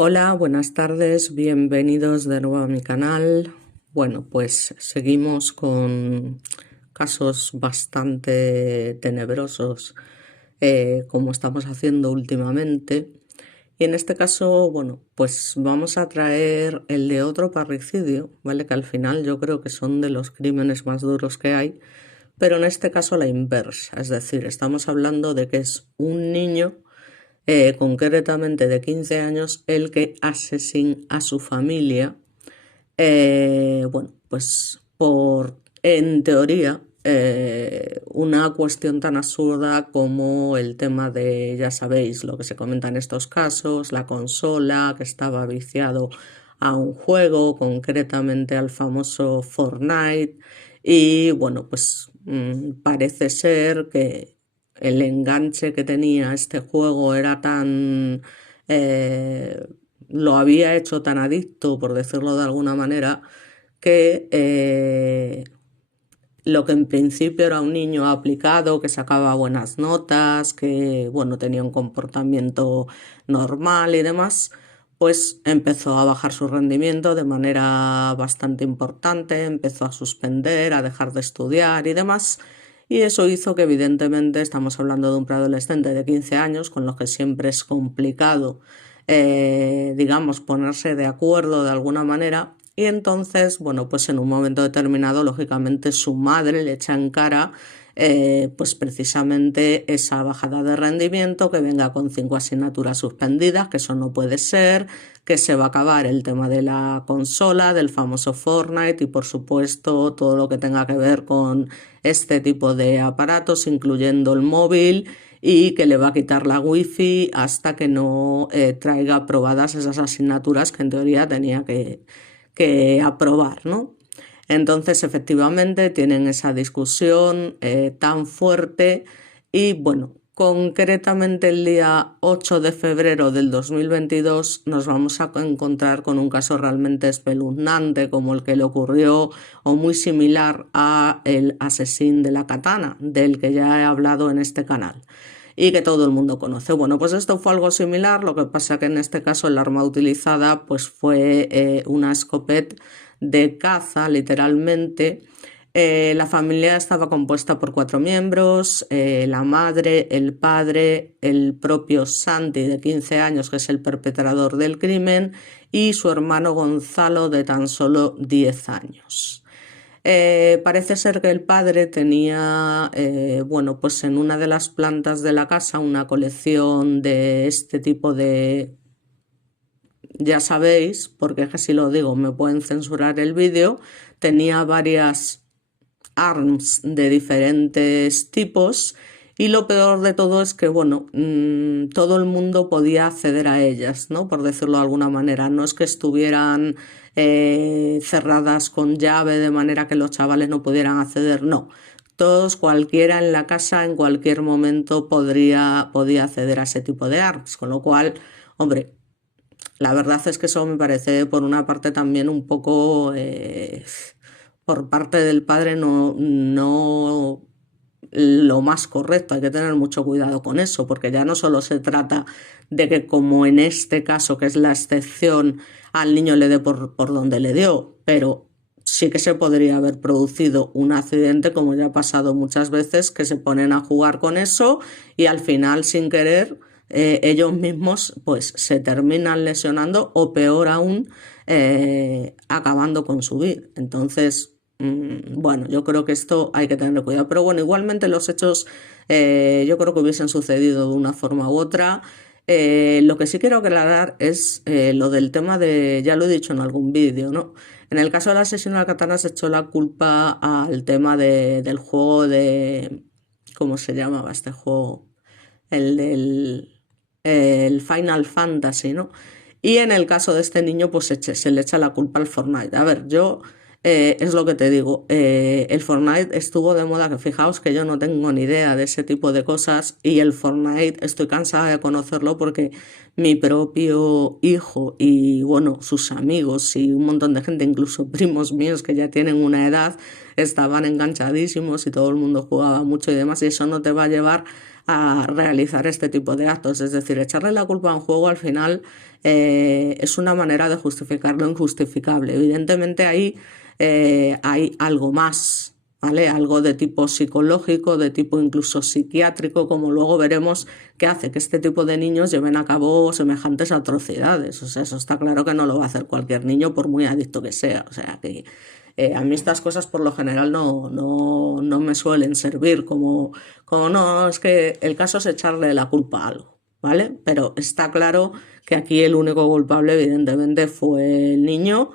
Hola, buenas tardes, bienvenidos de nuevo a mi canal. Bueno, pues seguimos con casos bastante tenebrosos, como estamos haciendo últimamente. Y en este caso, bueno, pues vamos a traer el de otro parricidio, ¿vale? Que al final yo creo que son de los crímenes más duros que hay, pero en este caso la inversa, es decir, estamos hablando de que es un niño concretamente de 15 años, el que asesina a su familia, bueno, pues por, en teoría, una cuestión tan absurda como el tema de, ya sabéis, lo que se comenta en estos casos, la consola, que estaba viciado a un juego, concretamente al famoso Fortnite, y bueno, pues parece ser que el enganche que tenía este juego era tan... eh, lo había hecho tan adicto, por decirlo de alguna manera, que lo que en principio era un niño aplicado, que sacaba buenas notas, que bueno, tenía un comportamiento normal y demás, pues empezó a bajar su rendimiento de manera bastante importante, empezó a suspender, a dejar de estudiar y demás. Y eso hizo que evidentemente estamos hablando de un preadolescente de 15 años, con lo que siempre es complicado, digamos, ponerse de acuerdo de alguna manera. Y entonces, bueno, pues en un momento determinado, lógicamente, su madre le echa en cara, pues precisamente esa bajada de rendimiento, que venga con 5 asignaturas suspendidas, que eso no puede ser, que se va a acabar el tema de la consola, del famoso Fortnite y por supuesto todo lo que tenga que ver con este tipo de aparatos, incluyendo el móvil, y que le va a quitar la wifi hasta que no traiga aprobadas esas asignaturas que en teoría tenía que aprobar, ¿no? Entonces, efectivamente, tienen esa discusión tan fuerte y, bueno, concretamente el día 8 de febrero del 2022 nos vamos a encontrar con un caso realmente espeluznante como el que le ocurrió o muy similar a el asesino de la katana, del que ya he hablado en este canal y que todo el mundo conoce. Bueno, pues esto fue algo similar, lo que pasa que en este caso el arma utilizada pues fue una escopeta de caza, literalmente. La familia estaba compuesta por 4 miembros, la madre, el padre, el propio Santi de 15 años, que es el perpetrador del crimen, y su hermano Gonzalo de tan solo 10 años. Parece ser que el padre tenía, bueno, pues en una de las plantas de la casa una colección de este tipo de, ya sabéis, porque es que si lo digo me pueden censurar el vídeo, tenía varias ARMS de diferentes tipos y lo peor de todo es que, bueno, todo el mundo podía acceder a ellas, ¿no? Por decirlo de alguna manera. No es que estuvieran cerradas con llave de manera que los chavales no pudieran acceder, no. Todos, cualquiera en la casa, en cualquier momento podía acceder a ese tipo de ARMS, con lo cual, hombre, la verdad es que eso me parece por una parte también un poco por parte del padre no lo más correcto. Hay que tener mucho cuidado con eso, porque ya no solo se trata de que, como en este caso, que es la excepción, al niño le dé por donde le dio, pero sí que se podría haber producido un accidente, como ya ha pasado muchas veces, que se ponen a jugar con eso y al final, sin querer, ellos mismos pues se terminan lesionando o peor aún, acabando con su vida. Entonces, bueno, yo creo que esto hay que tener cuidado, pero bueno, igualmente los hechos yo creo que hubiesen sucedido de una forma u otra. Lo que sí quiero aclarar es lo del tema de, ya lo he dicho en algún vídeo, ¿no? En el caso del asesino de la katana se echó la culpa al tema del juego de, ¿cómo se llamaba este juego? El Final Fantasy, ¿no? Y en el caso de este niño, pues se le echa la culpa al Fortnite. A ver, yo es lo que te digo, el Fortnite estuvo de moda, que fijaos que yo no tengo ni idea de ese tipo de cosas y el Fortnite estoy cansada de conocerlo porque mi propio hijo y bueno, sus amigos y un montón de gente, incluso primos míos que ya tienen una edad, estaban enganchadísimos y todo el mundo jugaba mucho y demás y eso no te va a llevar a realizar este tipo de actos. Es decir, echarle la culpa a un juego al final es una manera de justificar lo injustificable. Evidentemente ahí hay algo más, ¿vale? Algo de tipo psicológico, de tipo incluso psiquiátrico, como luego veremos, que hace que este tipo de niños lleven a cabo semejantes atrocidades. O sea, eso está claro que no lo va a hacer cualquier niño por muy adicto que sea. O sea, que a mí estas cosas por lo general no me suelen servir como no, es que el caso es echarle la culpa a algo, ¿vale? Pero está claro que aquí el único culpable evidentemente fue el niño,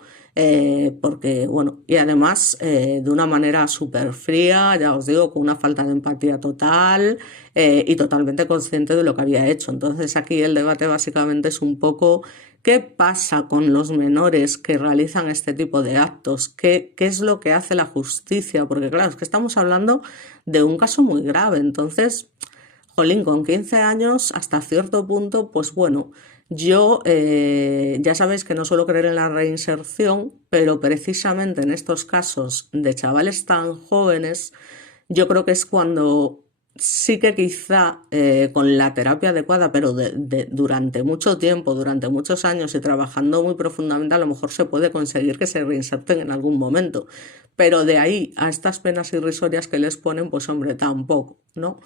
porque, bueno, y además de una manera súper fría, ya os digo, con una falta de empatía total y totalmente consciente de lo que había hecho. Entonces aquí el debate básicamente es un poco qué pasa con los menores que realizan este tipo de actos, qué es lo que hace la justicia, porque claro, es que estamos hablando de un caso muy grave. Entonces, jolín, con 15 años hasta cierto punto, pues bueno, yo ya sabéis que no suelo creer en la reinserción, pero precisamente en estos casos de chavales tan jóvenes, yo creo que es cuando sí que quizá con la terapia adecuada, pero durante mucho tiempo, durante muchos años y trabajando muy profundamente, a lo mejor se puede conseguir que se reinserten en algún momento. Pero de ahí a estas penas irrisorias que les ponen, pues hombre, tampoco, ¿no?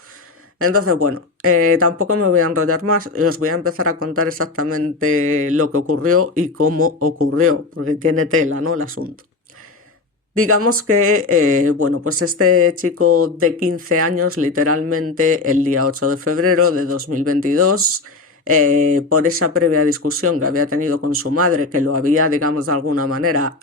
Entonces, bueno, tampoco me voy a enrollar más y os voy a empezar a contar exactamente lo que ocurrió y cómo ocurrió, porque tiene tela, ¿no? El asunto. Digamos que, bueno, pues este chico de 15 años, literalmente el día 8 de febrero de 2022, por esa previa discusión que había tenido con su madre, que lo había, digamos, de alguna manera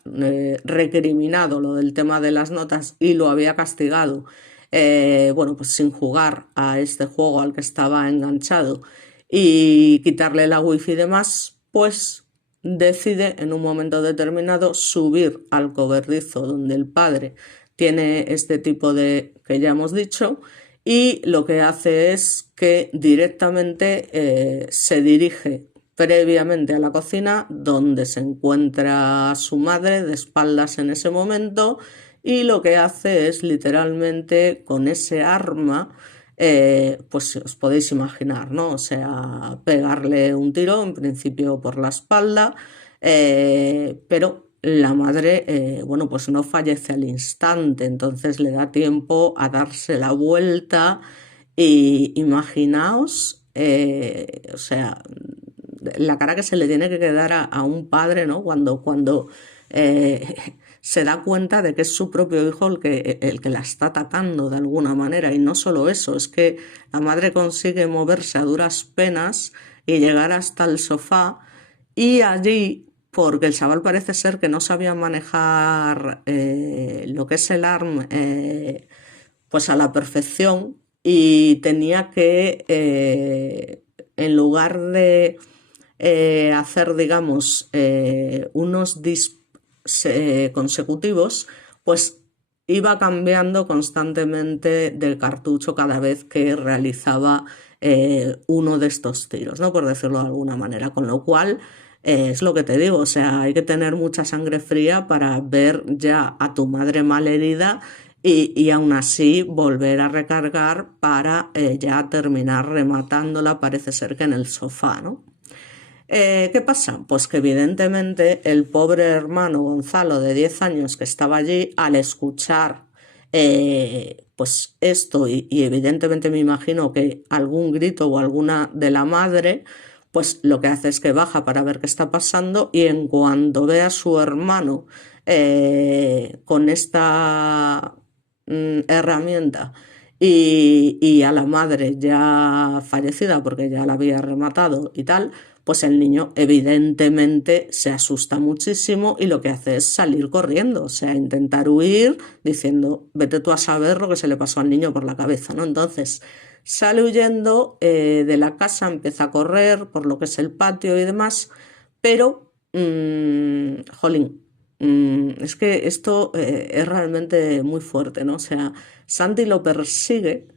recriminado lo del tema de las notas y lo había castigado, bueno, pues sin jugar a este juego al que estaba enganchado y quitarle la wifi y demás, pues decide en un momento determinado subir al cobertizo donde el padre tiene este tipo de que ya hemos dicho y lo que hace es que directamente se dirige previamente a la cocina donde se encuentra su madre de espaldas en ese momento y lo que hace es literalmente con ese arma pues os podéis imaginar, ¿no? O sea, pegarle un tiro, en principio por la espalda, pero la madre, bueno, pues no fallece al instante, entonces le da tiempo a darse la vuelta y imaginaos, o sea, la cara que se le tiene que quedar a un padre, ¿no? Cuando eh, se da cuenta de que es su propio hijo el que la está atacando de alguna manera. Y no solo eso, es que la madre consigue moverse a duras penas y llegar hasta el sofá y allí, porque el chaval parece ser que no sabía manejar lo que es el ARM pues a la perfección y tenía que, en lugar de hacer, digamos, unos consecutivos, pues iba cambiando constantemente del cartucho cada vez que realizaba uno de estos tiros, ¿no? Por decirlo de alguna manera. Con lo cual, es lo que te digo, o sea, hay que tener mucha sangre fría para ver ya a tu madre malherida y aún así volver a recargar para ya terminar rematándola, parece ser que en el sofá, ¿no? ¿Qué pasa? Pues que evidentemente el pobre hermano Gonzalo de 10 años que estaba allí, al escuchar pues esto y evidentemente me imagino que algún grito o alguna de la madre, pues lo que hace es que baja para ver qué está pasando y en cuanto ve a su hermano con esta herramienta y a la madre ya fallecida porque ya la había rematado y tal, pues el niño evidentemente se asusta muchísimo y lo que hace es salir corriendo, o sea, intentar huir diciendo, vete tú a saber lo que se le pasó al niño por la cabeza, ¿no? Entonces sale huyendo de la casa, empieza a correr por lo que es el patio y demás, pero, jolín, es que esto es realmente muy fuerte, ¿no? O sea, Santi lo persigue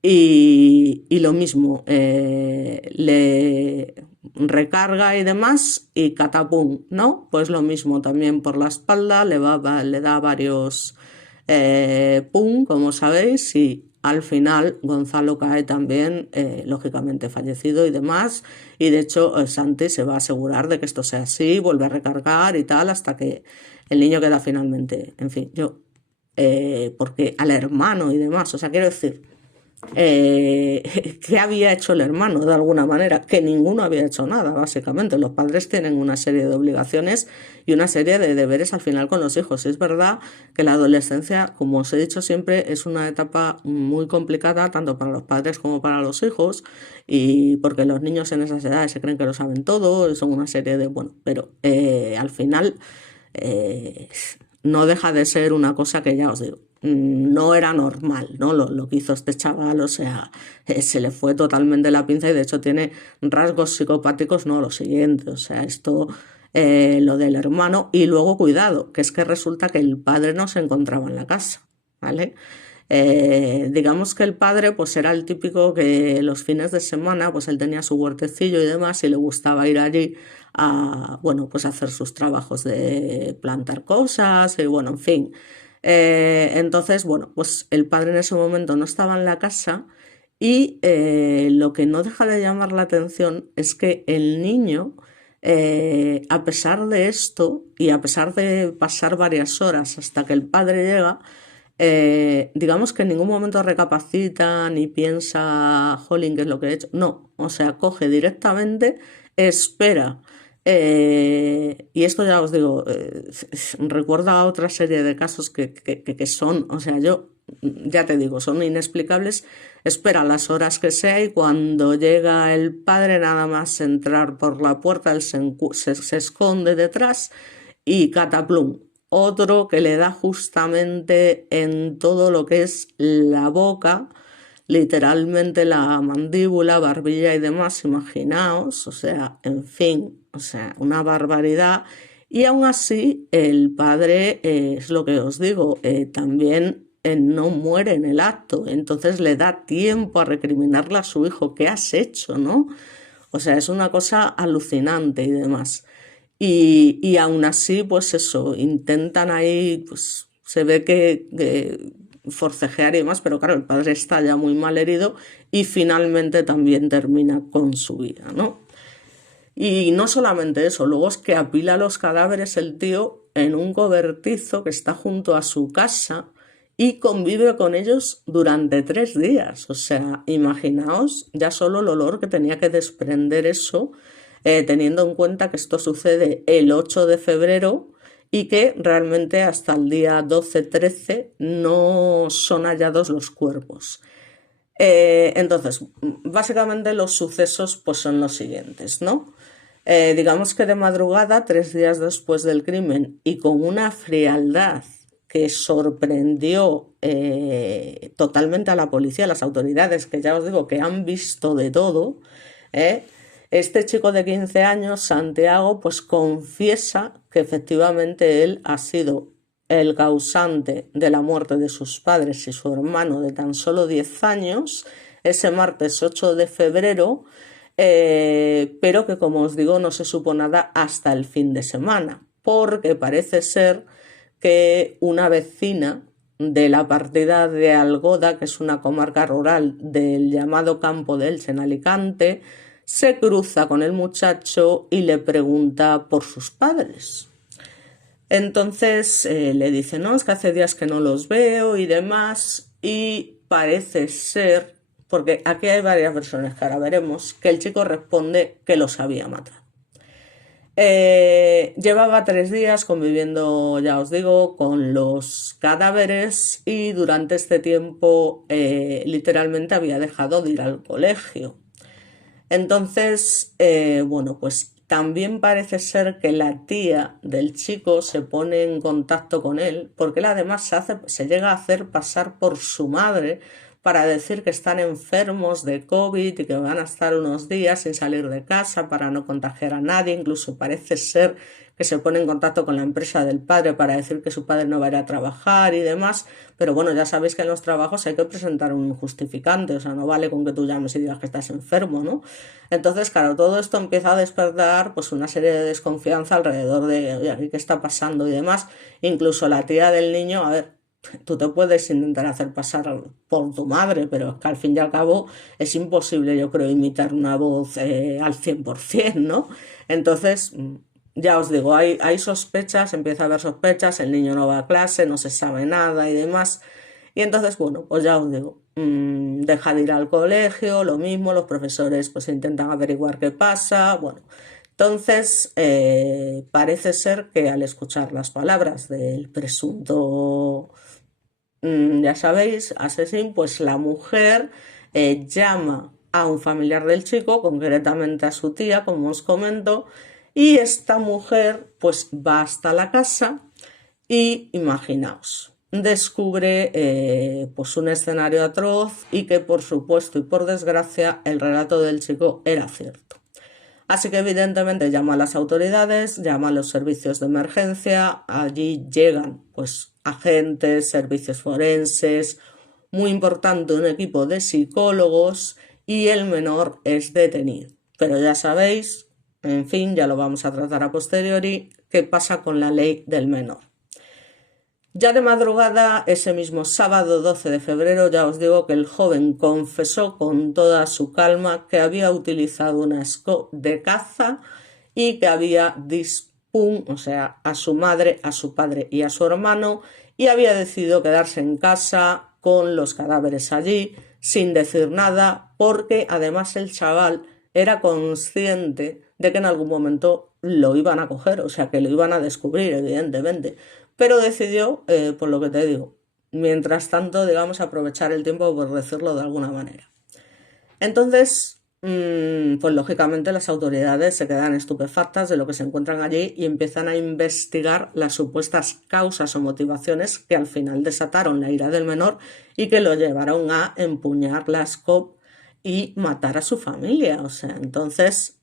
y lo mismo, le recarga y demás y catapum, ¿no? Pues lo mismo también por la espalda, le da varios pum, como sabéis, y al final Gonzalo cae también, lógicamente fallecido y demás, y de hecho Santi se va a asegurar de que esto sea así, vuelve a recargar y tal, hasta que el niño queda finalmente, en fin, porque al hermano y demás, o sea, quiero decir, ¿qué había hecho el hermano de alguna manera? Que ninguno había hecho nada, básicamente. Los padres tienen una serie de obligaciones y una serie de deberes al final con los hijos. Es verdad que la adolescencia, como os he dicho siempre, es una etapa muy complicada tanto para los padres como para los hijos, y porque los niños en esas edades se creen que lo saben todo, son una serie de, bueno, pero al final eh, no deja de ser una cosa que ya os digo, no era normal, ¿no? Lo que hizo este chaval, o sea, se le fue totalmente la pinza y de hecho tiene rasgos psicopáticos, no, lo siguiente, o sea, esto, lo del hermano, y luego cuidado, que es que resulta que el padre no se encontraba en la casa, ¿vale? Digamos que el padre pues era el típico que los fines de semana pues él tenía su huertecillo y demás y le gustaba ir allí a, bueno, pues hacer sus trabajos de plantar cosas y bueno, en fin. Entonces, bueno, pues el padre en ese momento no estaba en la casa y lo que no deja de llamar la atención es que el niño, a pesar de esto y a pesar de pasar varias horas hasta que el padre llega, digamos que en ningún momento recapacita ni piensa, jolín, ¿qué es lo que he hecho? No, o sea, coge directamente, espera. Y esto ya os digo, recuerda a otra serie de casos que son, o sea, yo ya te digo, son inexplicables. Espera las horas que sea y cuando llega el padre, nada más entrar por la puerta, él se esconde detrás y cataplum. Otro que le da justamente en todo lo que es la boca, literalmente la mandíbula, barbilla y demás, imaginaos, o sea, en fin, o sea, una barbaridad. Y aún así, el padre, es lo que os digo, también no muere en el acto, entonces le da tiempo a recriminarle a su hijo, ¿qué has hecho, no? O sea, es una cosa alucinante y demás. Y aún así, pues eso, intentan ahí, pues se ve que forcejear y demás, pero claro, el padre está ya muy mal herido y finalmente también termina con su vida, ¿no? Y no solamente eso, luego es que apila los cadáveres el tío en un cobertizo que está junto a su casa y convive con ellos durante 3 días. O sea, imaginaos ya solo el olor que tenía que desprender eso, teniendo en cuenta que esto sucede el 8 de febrero y que realmente hasta el día 12-13 no son hallados los cuerpos. Entonces, básicamente los sucesos pues son los siguientes, ¿no? Digamos que de madrugada, 3 días después del crimen, y con una frialdad que sorprendió totalmente a la policía, a las autoridades, que ya os digo que han visto de todo, ¿eh? Este chico de 15 años, Santiago, pues confiesa que efectivamente él ha sido el causante de la muerte de sus padres y su hermano de tan solo 10 años, ese martes 8 de febrero, pero que como os digo no se supo nada hasta el fin de semana, porque parece ser que una vecina de la partida de Algoda, que es una comarca rural del llamado Campo de Elche en Alicante, se cruza con el muchacho y le pregunta por sus padres. Entonces le dice, no, es que hace días que no los veo y demás, y parece ser, porque aquí hay varias versiones que ahora veremos, que el chico responde que los había matado. Llevaba 3 días conviviendo, ya os digo, con los cadáveres y durante este tiempo literalmente había dejado de ir al colegio. Entonces, bueno, pues también parece ser que la tía del chico se pone en contacto con él, porque él además se llega a hacer pasar por su madre para decir que están enfermos de COVID y que van a estar unos días sin salir de casa para no contagiar a nadie. Incluso parece ser que se pone en contacto con la empresa del padre para decir que su padre no va a ir a trabajar y demás. Pero bueno, ya sabéis que en los trabajos hay que presentar un justificante, o sea, no vale con que tú llames y digas que estás enfermo, ¿no? Entonces, claro, todo esto empieza a despertar pues una serie de desconfianza alrededor de, oye, ¿qué está pasando y demás? Incluso la tía del niño, a ver, tú te puedes intentar hacer pasar por tu madre, pero es que al fin y al cabo es imposible, yo creo, imitar una voz al 100%, ¿no? Entonces, ya os digo, hay sospechas, empieza a haber sospechas, el niño no va a clase, no se sabe nada y demás. Y entonces, bueno, pues ya os digo, deja de ir al colegio, lo mismo, los profesores pues intentan averiguar qué pasa, bueno. Entonces, parece ser que al escuchar las palabras del presunto, ya sabéis, asesino, pues la mujer llama a un familiar del chico, concretamente a su tía, como os comento, y esta mujer pues va hasta la casa y imaginaos, descubre pues un escenario atroz y que por supuesto y por desgracia el relato del chico era cierto. Así que evidentemente llama a las autoridades, llama a los servicios de emergencia, allí llegan pues agentes, servicios forenses, muy importante un equipo de psicólogos y el menor es detenido. Pero ya sabéis, en fin, ya lo vamos a tratar a posteriori, qué pasa con la ley del menor. Ya de madrugada, ese mismo sábado 12 de febrero, ya os digo que el joven confesó con toda su calma que había utilizado una scope de caza y que había o sea, a su madre, a su padre y a su hermano, y había decidido quedarse en casa con los cadáveres allí, sin decir nada, porque además el chaval era consciente de que en algún momento lo iban a coger, o sea, que lo iban a descubrir, evidentemente, pero decidió, por lo que te digo, mientras tanto, digamos, aprovechar el tiempo, por decirlo de alguna manera. Entonces, pues lógicamente las autoridades se quedan estupefactas de lo que se encuentran allí y empiezan a investigar las supuestas causas o motivaciones que al final desataron la ira del menor y que lo llevaron a empuñar la scope y matar a su familia. O sea, entonces,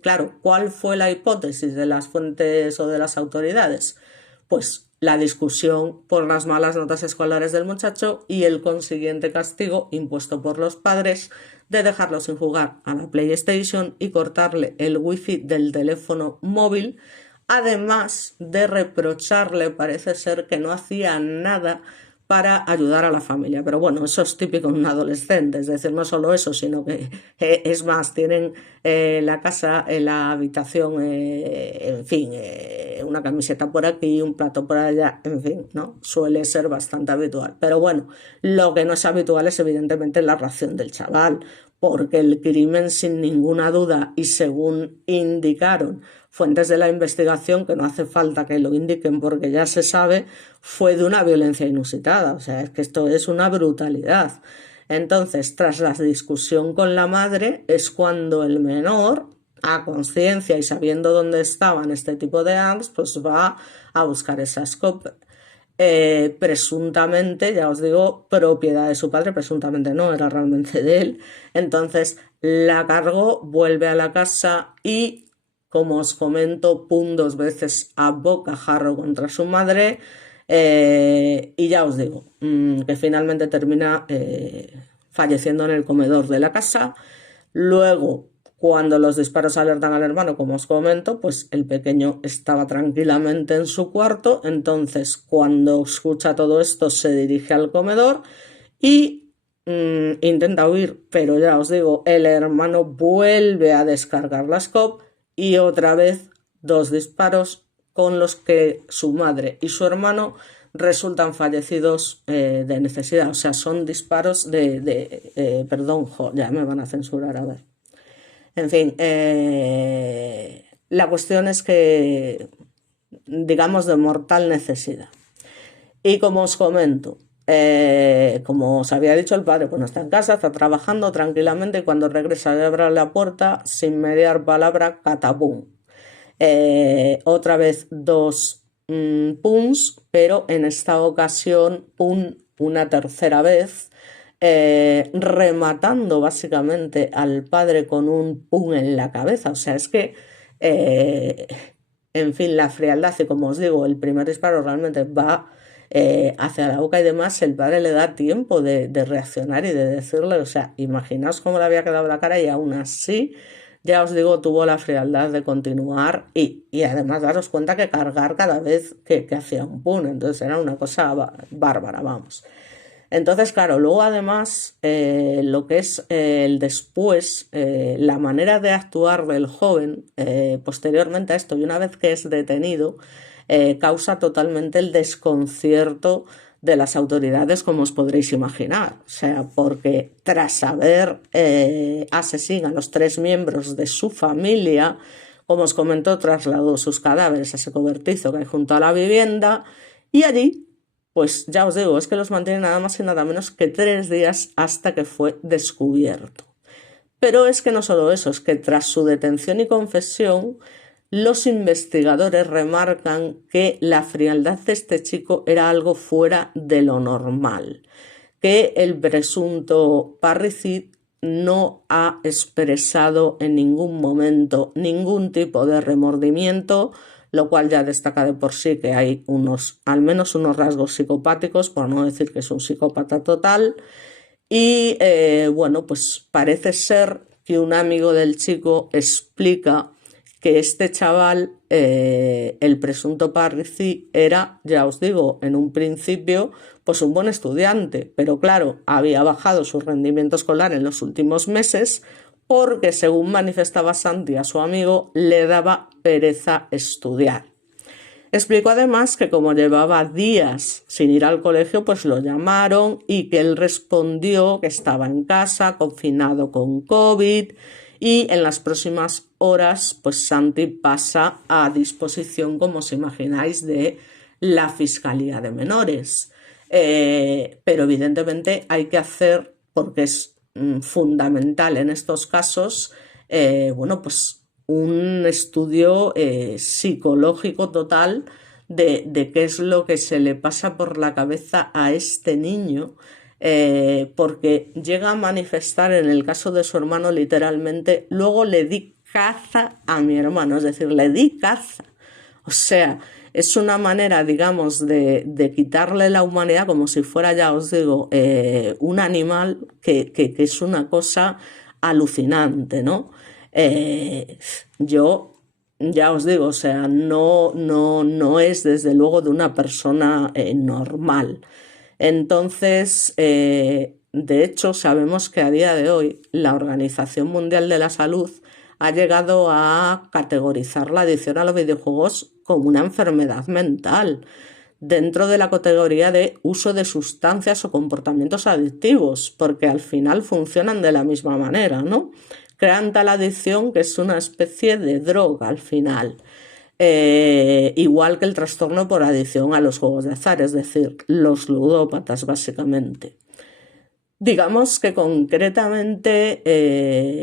claro, ¿cuál fue la hipótesis de las fuentes o de las autoridades? Pues la discusión por las malas notas escolares del muchacho y el consiguiente castigo impuesto por los padres de dejarlo sin jugar a la PlayStation y cortarle el wifi del teléfono móvil, además de reprocharle, parece ser, que no hacía nada para ayudar a la familia. Pero bueno, eso es típico en un adolescente, es decir, no solo eso, sino que es más, tienen la casa, la habitación, en fin, una camiseta por aquí, un plato por allá, en fin, ¿no? Suele ser bastante habitual. Pero bueno, lo que no es habitual es evidentemente la reacción del chaval, porque el crimen sin ninguna duda y según indicaron fuentes de la investigación, que no hace falta que lo indiquen porque ya se sabe, fue de una violencia inusitada. O sea, es que esto es una brutalidad. Entonces, tras la discusión con la madre, es cuando el menor, a conciencia y sabiendo dónde estaban este tipo de armas, pues va a buscar esa scope. Presuntamente, ya os digo, propiedad de su padre, presuntamente no, era realmente de él. Entonces la cargó, vuelve a la casa y, como os comento, pum, 2 veces a bocajarro contra su madre. Y ya os digo, que finalmente termina falleciendo en el comedor de la casa. Luego, cuando los disparos alertan al hermano, como os comento, pues el pequeño estaba tranquilamente en su cuarto. Entonces, cuando escucha todo esto, se dirige al comedor y intenta huir, pero ya os digo, el hermano vuelve a descargar la scope y otra vez 2 disparos con los que su madre y su hermano resultan fallecidos de necesidad. O sea, son disparos perdón, ya me van a censurar, a ver. En fin, la cuestión es que, digamos, de mortal necesidad. Y como os comento, como os había dicho, el padre pues no está en casa, está trabajando tranquilamente y cuando regresa y abre la puerta, sin mediar palabra, catapum. Otra vez 2 puns, pero en esta ocasión una tercera vez, rematando básicamente al padre con un pum en la cabeza. O sea, es que, eh, en fin, la frialdad, y como os digo, el primer disparo realmente va hacia la boca y demás, el padre le da tiempo de reaccionar y de decirle, o sea, imaginaos cómo le había quedado la cara y aún así ya os digo, tuvo la frialdad de continuar y además daros cuenta que cargar cada vez que hacía un pun, entonces era una cosa bárbara, vamos. Entonces, claro, luego además lo que es el después, la manera de actuar del joven posteriormente a esto y una vez que es detenido, causa totalmente el desconcierto de las autoridades, como os podréis imaginar. O sea, porque tras haber asesinado a los 3 miembros de su familia, como os comentó, trasladó sus cadáveres a ese cobertizo que hay junto a la vivienda y allí, pues ya os digo, es que los mantiene nada más y nada menos que 3 días hasta que fue descubierto. Pero es que no solo eso, es que tras su detención y confesión, los investigadores remarcan que la frialdad de este chico era algo fuera de lo normal, que el presunto parricid no ha expresado en ningún momento ningún tipo de remordimiento, lo cual ya destaca de por sí que hay al menos unos rasgos psicopáticos, por no decir que es un psicópata total. Y bueno, pues parece ser que un amigo del chico explica que este chaval, el presunto parricid, era, ya os digo, en un principio, pues un buen estudiante, pero claro, había bajado su rendimiento escolar en los últimos meses porque, según manifestaba Santi a su amigo, le daba pereza estudiar. Explicó además que como llevaba días sin ir al colegio, pues lo llamaron y que él respondió que estaba en casa, confinado con COVID, y en las próximas horas, pues Santi pasa a disposición, como os imagináis, de la Fiscalía de Menores. Pero evidentemente hay que hacer, porque es fundamental en estos casos, bueno, pues un estudio psicológico total de qué es lo que se le pasa por la cabeza a este niño, porque llega a manifestar en el caso de su hermano literalmente, luego le di caza a mi hermano, es decir, le di caza. O sea, es una manera, digamos, de quitarle la humanidad como si fuera, ya os digo, un animal que es una cosa alucinante, ¿no? Yo ya os digo, o sea, no es desde luego de una persona normal. Entonces, de hecho, sabemos que a día de hoy la Organización Mundial de la Salud ha llegado a categorizar la adicción a los videojuegos como una enfermedad mental dentro de la categoría de uso de sustancias o comportamientos adictivos, porque al final funcionan de la misma manera, ¿no? Crean tal adicción que es una especie de droga al final. Igual que el trastorno por adicción a los juegos de azar, es decir, los ludópatas básicamente. Digamos que concretamente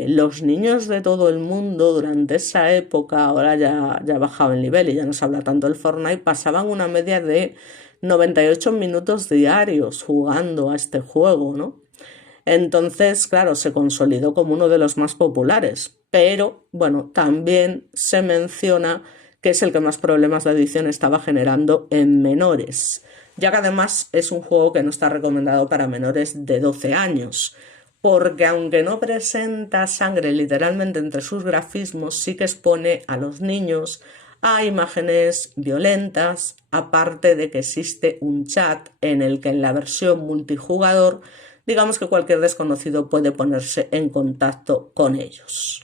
los niños de todo el mundo durante esa época, ahora ya ha bajado el nivel y ya no se habla tanto del Fortnite, pasaban una media de 98 minutos diarios jugando a este juego, ¿no? Entonces, claro, se consolidó como uno de los más populares, pero bueno, también se menciona que es el que más problemas de adicción estaba generando en menores, ya que además es un juego que no está recomendado para menores de 12 años, porque aunque no presenta sangre literalmente entre sus grafismos, sí que expone a los niños a imágenes violentas, aparte de que existe un chat en el que en la versión multijugador, digamos que cualquier desconocido puede ponerse en contacto con ellos.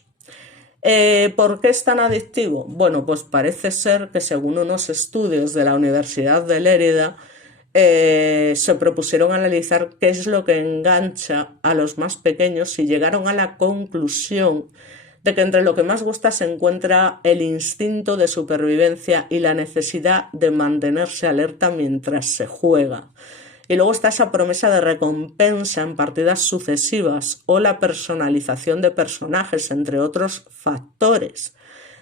¿Por qué es tan adictivo? Bueno, pues parece ser que según unos estudios de la Universidad de Lérida, se propusieron analizar qué es lo que engancha a los más pequeños y llegaron a la conclusión de que entre lo que más gusta se encuentra el instinto de supervivencia y la necesidad de mantenerse alerta mientras se juega. Y luego está esa promesa de recompensa en partidas sucesivas o la personalización de personajes, entre otros factores.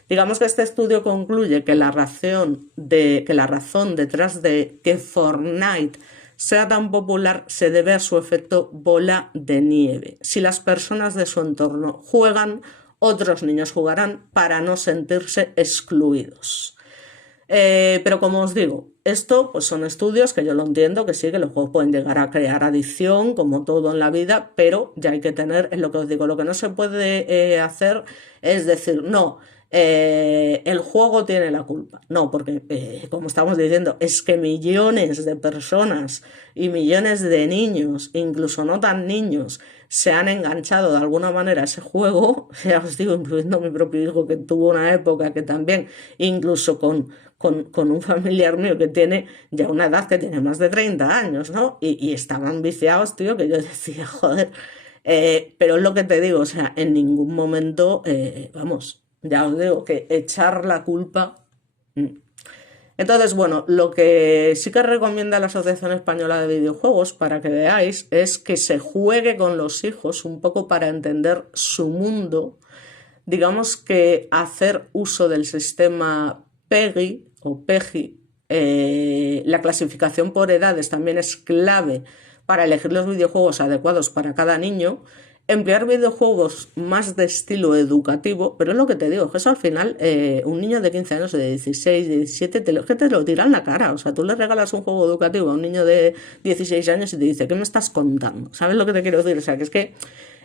Digamos que este estudio concluye que la razón detrás de que Fortnite sea tan popular se debe a su efecto bola de nieve. Si las personas de su entorno juegan, otros niños jugarán para no sentirse excluidos. Pero como os digo, esto pues son estudios que yo lo entiendo, que sí, que los juegos pueden llegar a crear adicción, como todo en la vida, pero ya hay que tener, es lo que os digo, lo que no se puede hacer es decir, no, el juego tiene la culpa. No, porque como estamos diciendo, es que millones de personas y millones de niños, incluso no tan niños, se han enganchado de alguna manera a ese juego, ya os digo, incluyendo mi propio hijo que tuvo una época que también, incluso con un familiar mío que tiene ya una edad que tiene más de 30 años, ¿no? Y estaban viciados, tío, que yo decía, joder, pero es lo que te digo, o sea, en ningún momento, vamos, ya os digo que echar la culpa. mm. Entonces, bueno, lo que sí que recomienda la Asociación Española de Videojuegos, para que veáis, es que se juegue con los hijos un poco para entender su mundo. Digamos que hacer uso del sistema PEGI o PEGI, la clasificación por edades también es clave para elegir los videojuegos adecuados para cada niño. Emplear videojuegos más de estilo educativo, pero es lo que te digo, que eso al final, un niño de 15 años, de 16, de 17, que te lo tira en la cara. O sea, tú le regalas un juego educativo a un niño de 16 años y te dice, ¿qué me estás contando? ¿Sabes lo que te quiero decir? O sea, que es que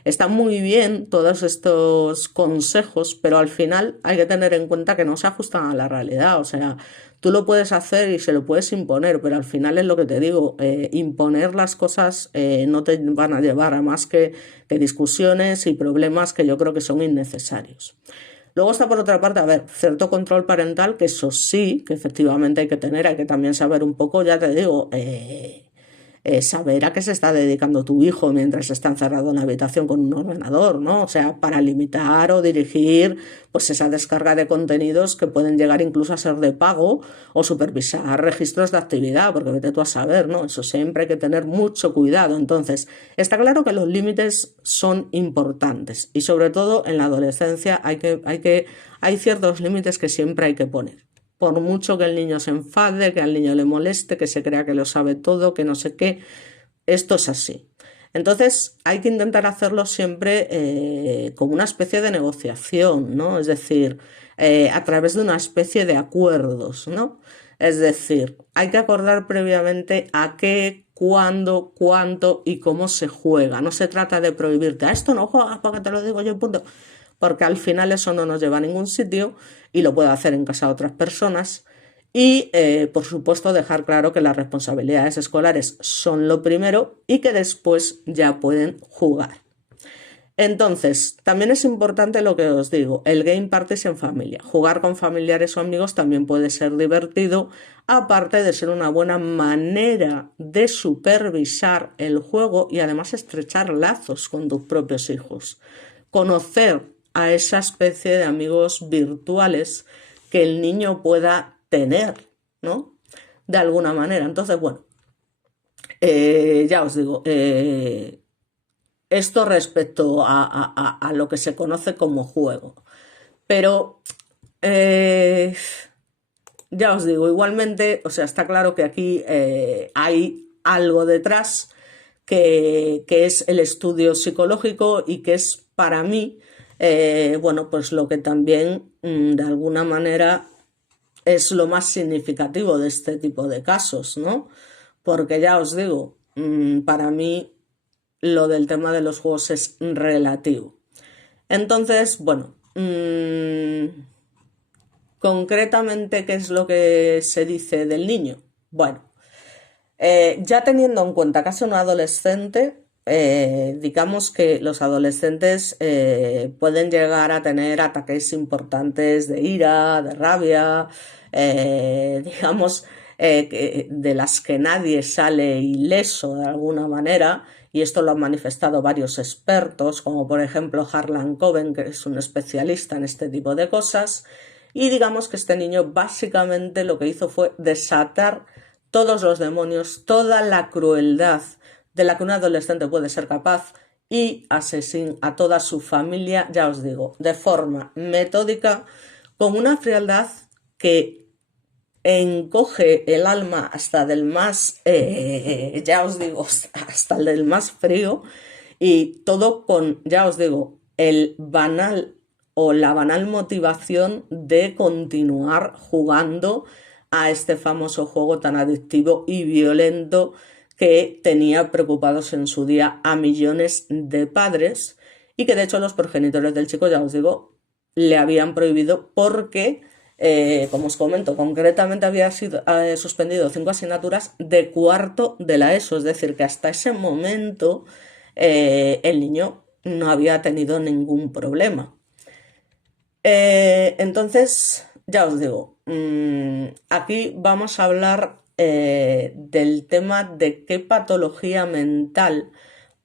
está muy bien todos estos consejos, pero al final hay que tener en cuenta que no se ajustan a la realidad. O sea, tú lo puedes hacer y se lo puedes imponer, pero al final es lo que te digo, imponer las cosas no te van a llevar a más que discusiones y problemas que yo creo que son innecesarios. Luego está por otra parte, a ver, cierto control parental, que eso sí, que efectivamente hay que tener, hay que también saber un poco, ya te digo, saber a qué se está dedicando tu hijo mientras está encerrado en la habitación con un ordenador, ¿no? O sea, para limitar o dirigir pues esa descarga de contenidos que pueden llegar incluso a ser de pago o supervisar registros de actividad, porque vete tú a saber, ¿no? Eso siempre hay que tener mucho cuidado. Entonces, está claro que los límites son importantes y sobre todo en la adolescencia hay ciertos límites que siempre hay que poner. Por mucho que el niño se enfade, que al niño le moleste, que se crea que lo sabe todo, que no sé qué, esto es así. Entonces hay que intentar hacerlo siempre como una especie de negociación, ¿no? Es decir, a través de una especie de acuerdos, ¿no? Es decir, hay que acordar previamente a qué, cuándo, cuánto y cómo se juega. No se trata de prohibirte, a esto no juegas porque te lo digo yo, punto. Porque al final eso no nos lleva a ningún sitio y lo puede hacer en casa de otras personas. Y, por supuesto, dejar claro que las responsabilidades escolares son lo primero y que después ya pueden jugar. Entonces, también es importante lo que os digo, el game parties en familia. Jugar con familiares o amigos también puede ser divertido, aparte de ser una buena manera de supervisar el juego y además estrechar lazos con tus propios hijos. Conocer a esa especie de amigos virtuales que el niño pueda tener, ¿no? De alguna manera. Entonces, bueno, ya os digo, esto respecto a lo que se conoce como juego. Pero ya os digo, igualmente, o sea, está claro que aquí hay algo detrás que es el estudio psicológico y que es para mí, bueno, pues lo que también de alguna manera es lo más significativo de este tipo de casos, ¿no? Porque ya os digo, para mí lo del tema de los juegos es relativo. Entonces, bueno, concretamente, ¿qué es lo que se dice del niño? Bueno, ya teniendo en cuenta que es un adolescente, digamos que los adolescentes pueden llegar a tener ataques importantes de ira, de rabia, digamos, de las que nadie sale ileso de alguna manera, y esto lo han manifestado varios expertos, como por ejemplo Harlan Coben, que es un especialista en este tipo de cosas, y digamos que este niño básicamente lo que hizo fue desatar todos los demonios, toda la crueldad de la que un adolescente puede ser capaz y asesina a toda su familia, ya os digo, de forma metódica, con una frialdad que encoge el alma hasta del más, ya os digo, hasta el del más frío, y todo con, ya os digo, el banal o la banal motivación de continuar jugando a este famoso juego tan adictivo y violento que tenía preocupados en su día a millones de padres y que de hecho los progenitores del chico, ya os digo, le habían prohibido porque, como os comento, concretamente había sido suspendido 5 asignaturas de cuarto de la ESO, es decir, que hasta ese momento el niño no había tenido ningún problema. Entonces, ya os digo, aquí vamos a hablar del tema de qué patología mental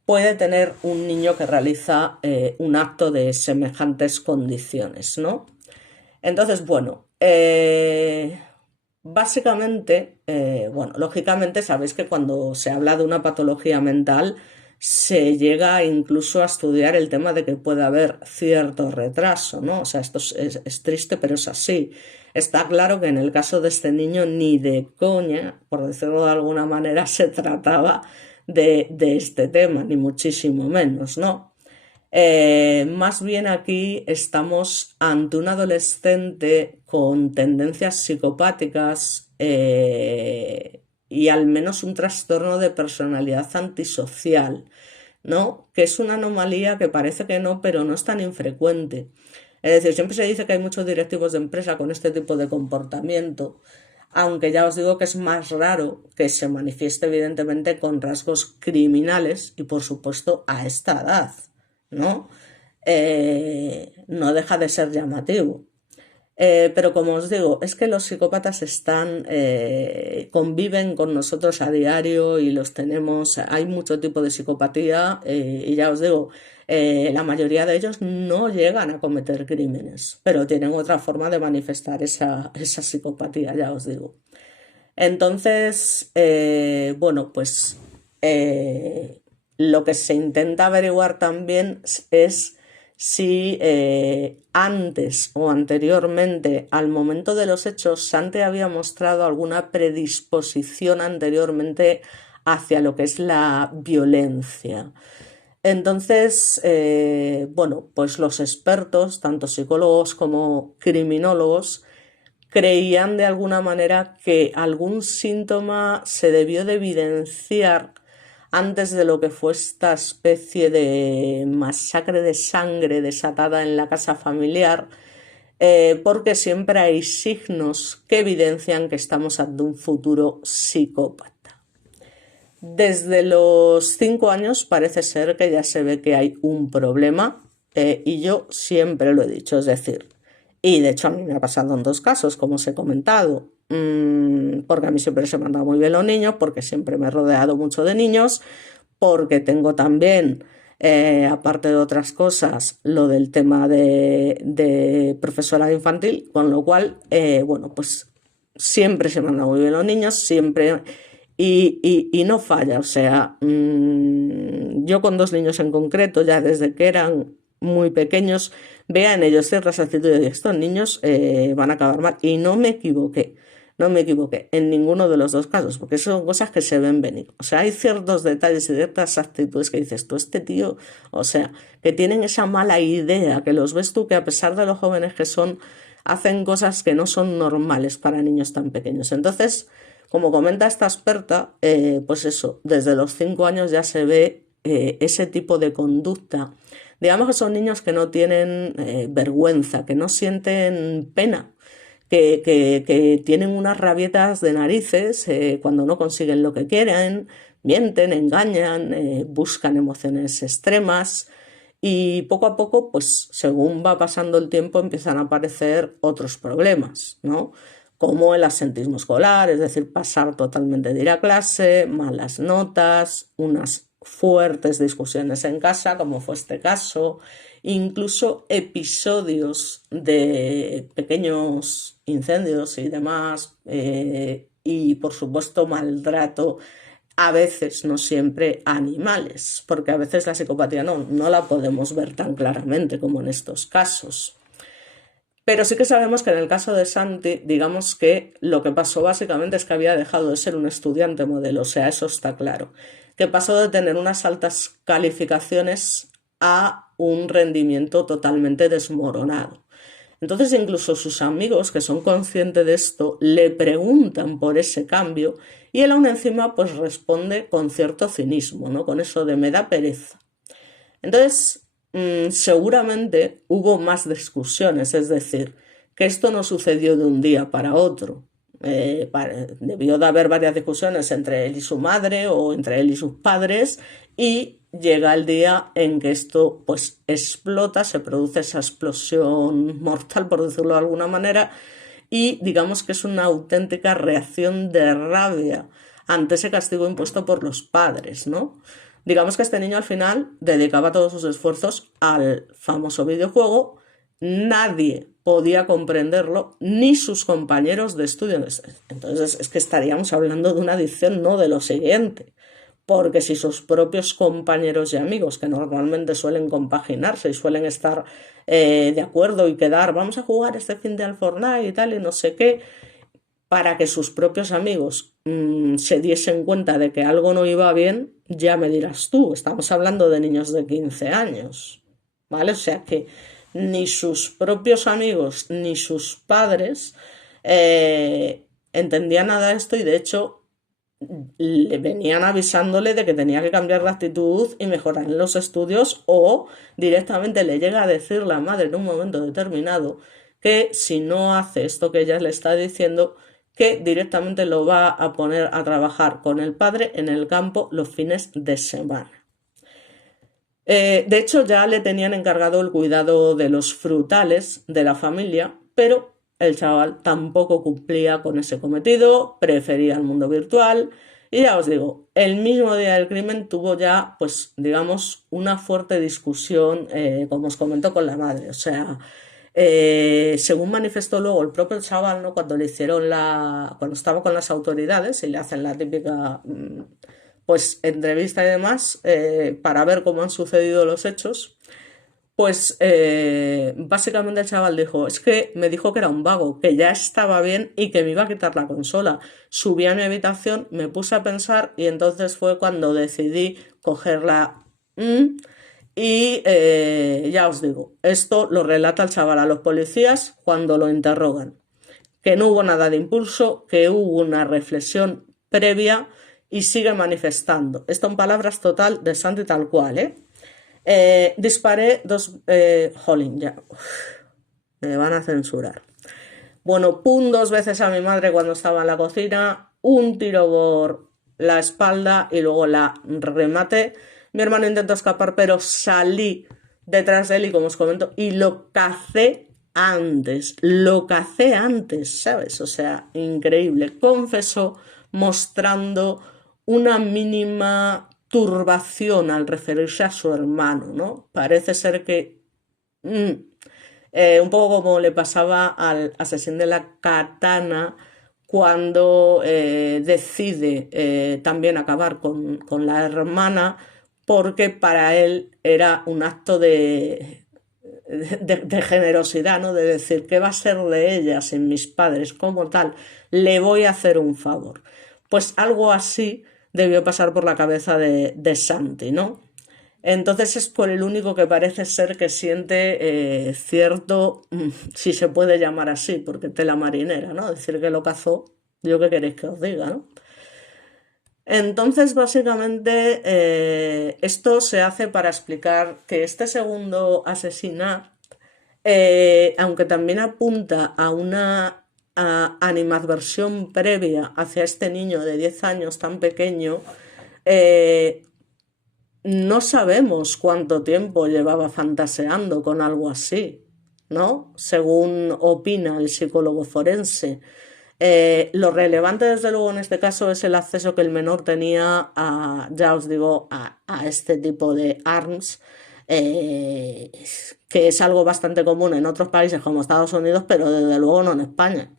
puede tener un niño que realiza un acto de semejantes condiciones, ¿no? Entonces, bueno, básicamente, bueno, lógicamente sabéis que cuando se habla de una patología mental se llega incluso a estudiar el tema de que puede haber cierto retraso, ¿no? O sea, esto es triste, pero es así. Está claro que en el caso de este niño ni de coña, por decirlo de alguna manera, se trataba de este tema, ni muchísimo menos, ¿no? Más bien aquí estamos ante un adolescente con tendencias psicopáticas y al menos un trastorno de personalidad antisocial, ¿no? Que es una anomalía que parece que no, pero no es tan infrecuente. Es decir, siempre se dice que hay muchos directivos de empresa con este tipo de comportamiento, aunque ya os digo que es más raro que se manifieste evidentemente con rasgos criminales y por supuesto a esta edad, ¿no? No deja de ser llamativo. Pero como os digo, es que los psicópatas conviven con nosotros a diario y los tenemos, hay mucho tipo de psicopatía y ya os digo, la mayoría de ellos no llegan a cometer crímenes, pero tienen otra forma de manifestar esa psicopatía, ya os digo. Entonces, bueno, pues lo que se intenta averiguar también es si antes o anteriormente, al momento de los hechos, Santi había mostrado alguna predisposición anteriormente hacia lo que es la violencia. Entonces, bueno, pues los expertos, tanto psicólogos como criminólogos, creían de alguna manera que algún síntoma se debió de evidenciar antes de lo que fue esta especie de masacre de sangre desatada en la casa familiar, porque siempre hay signos que evidencian que estamos ante un futuro psicópata. Desde los 5 años parece ser que ya se ve que hay un problema y yo siempre lo he dicho, es decir, y de hecho a mí me ha pasado en 2 casos, como os he comentado, porque a mí siempre se me han dado muy bien los niños, porque siempre me he rodeado mucho de niños, porque tengo también, aparte de otras cosas, lo del tema de profesorado infantil, con lo cual, bueno, pues siempre se me han dado muy bien los niños, siempre, y no falla, o sea, yo con 2 niños en concreto, ya desde que eran muy pequeños, vea en ellos ciertas actitudes de estos niños van a acabar mal. Y no me equivoqué, no me equivoqué en ninguno de los 2 casos, porque son cosas que se ven venir. O sea, hay ciertos detalles y ciertas actitudes que dices tú, este tío, o sea, que tienen esa mala idea, que los ves tú que a pesar de los jóvenes que son, hacen cosas que no son normales para niños tan pequeños. Entonces, como comenta esta experta, pues eso, desde los 5 años ya se ve ese tipo de conducta. Digamos que son niños que no tienen vergüenza, que no sienten pena, que tienen unas rabietas de narices cuando no consiguen lo que quieren, mienten, engañan, buscan emociones extremas y poco a poco, pues según va pasando el tiempo, empiezan a aparecer otros problemas, ¿no? Como el absentismo escolar, es decir, pasar totalmente de ir a clase, malas notas, unas fuertes discusiones en casa, como fue este caso, incluso episodios de pequeños incendios y demás, y por supuesto maltrato, a veces, no siempre, a animales, porque a veces la psicopatía no la podemos ver tan claramente como en estos casos. Pero sí que sabemos que en el caso de Santi, digamos que lo que pasó básicamente es que había dejado de ser un estudiante modelo, o sea, eso está claro. Que pasó de tener unas altas calificaciones a un rendimiento totalmente desmoronado. Entonces incluso sus amigos, que son conscientes de esto, le preguntan por ese cambio y él aún encima pues responde con cierto cinismo, ¿no? Con eso de me da pereza. Entonces, seguramente hubo más discusiones, es decir, que esto no sucedió de un día para otro. Debió de haber varias discusiones entre él y su madre o entre él y sus padres y llega el día en que esto pues explota, se produce esa explosión mortal, por decirlo de alguna manera, y digamos que es una auténtica reacción de rabia ante ese castigo impuesto por los padres, ¿no? Digamos que este niño al final dedicaba todos sus esfuerzos al famoso videojuego, nadie podía comprenderlo, ni sus compañeros de estudio. Entonces es que estaríamos hablando de una adicción, no de lo siguiente. Porque si sus propios compañeros y amigos, que normalmente suelen compaginarse y suelen estar de acuerdo y quedar, vamos a jugar este fin de al Fortnite y tal, y no sé qué, para que sus propios amigos se diesen cuenta de que algo no iba bien, ya me dirás tú, estamos hablando de niños de 15 años, ¿vale? O sea que ni sus propios amigos ni sus padres entendían nada de esto y de hecho le venían avisándole de que tenía que cambiar de actitud y mejorar en los estudios o directamente le llega a decir la madre en un momento determinado que si no hace esto que ella le está diciendo, que directamente lo va a poner a trabajar con el padre en el campo los fines de semana. De hecho, ya le tenían encargado el cuidado de los frutales de la familia, pero el chaval tampoco cumplía con ese cometido, prefería el mundo virtual y ya os digo, el mismo día del crimen tuvo ya, pues digamos, una fuerte discusión, como os comentó, con la madre. O sea, según manifestó luego el propio chaval, ¿no? Cuando le hicieron cuando estaba con las autoridades y le hacen la típica pues entrevista y demás para ver cómo han sucedido los hechos, pues básicamente el chaval dijo, es que me dijo que era un vago, que ya estaba bien y que me iba a quitar la consola. Subí a mi habitación, me puse a pensar y entonces fue cuando decidí cogerla. Y ya os digo, esto lo relata el chaval a los policías cuando lo interrogan, que no hubo nada de impulso, que hubo una reflexión previa y sigue manifestando. Esto en palabras total de Santi tal cual, ¿eh? Disparé dos... jolín, ya. Me van a censurar. Bueno, pum, 2 veces a mi madre cuando estaba en la cocina, un tiro por la espalda y luego la rematé. Mi hermano intentó escapar, pero salí detrás de él y como os comento, y lo cacé antes, ¿sabes? O sea, increíble. Confesó mostrando una mínima turbación al referirse a su hermano, ¿no? Parece ser que un poco como le pasaba al asesino de la katana cuando decide también acabar con la hermana porque para él era un acto de generosidad, ¿no? De decir, ¿qué va a ser de ella sin mis padres como tal? Le voy a hacer un favor. Pues algo así debió pasar por la cabeza de Santi, ¿no? Entonces es por el único que parece ser que siente cierto, si se puede llamar así, porque tela marinera, ¿no? Decir que lo cazó, yo qué queréis que os diga, ¿no? Entonces, básicamente, esto se hace para explicar que este segundo asesinato, aunque también apunta a una animadversión previa hacia este niño de 10 años tan pequeño, no sabemos cuánto tiempo llevaba fantaseando con algo así, ¿no? Según opina el psicólogo forense. Lo relevante, desde luego, en este caso es el acceso que el menor tenía ya os digo, a este tipo de ARMS, que es algo bastante común en otros países como Estados Unidos, pero desde luego no en España.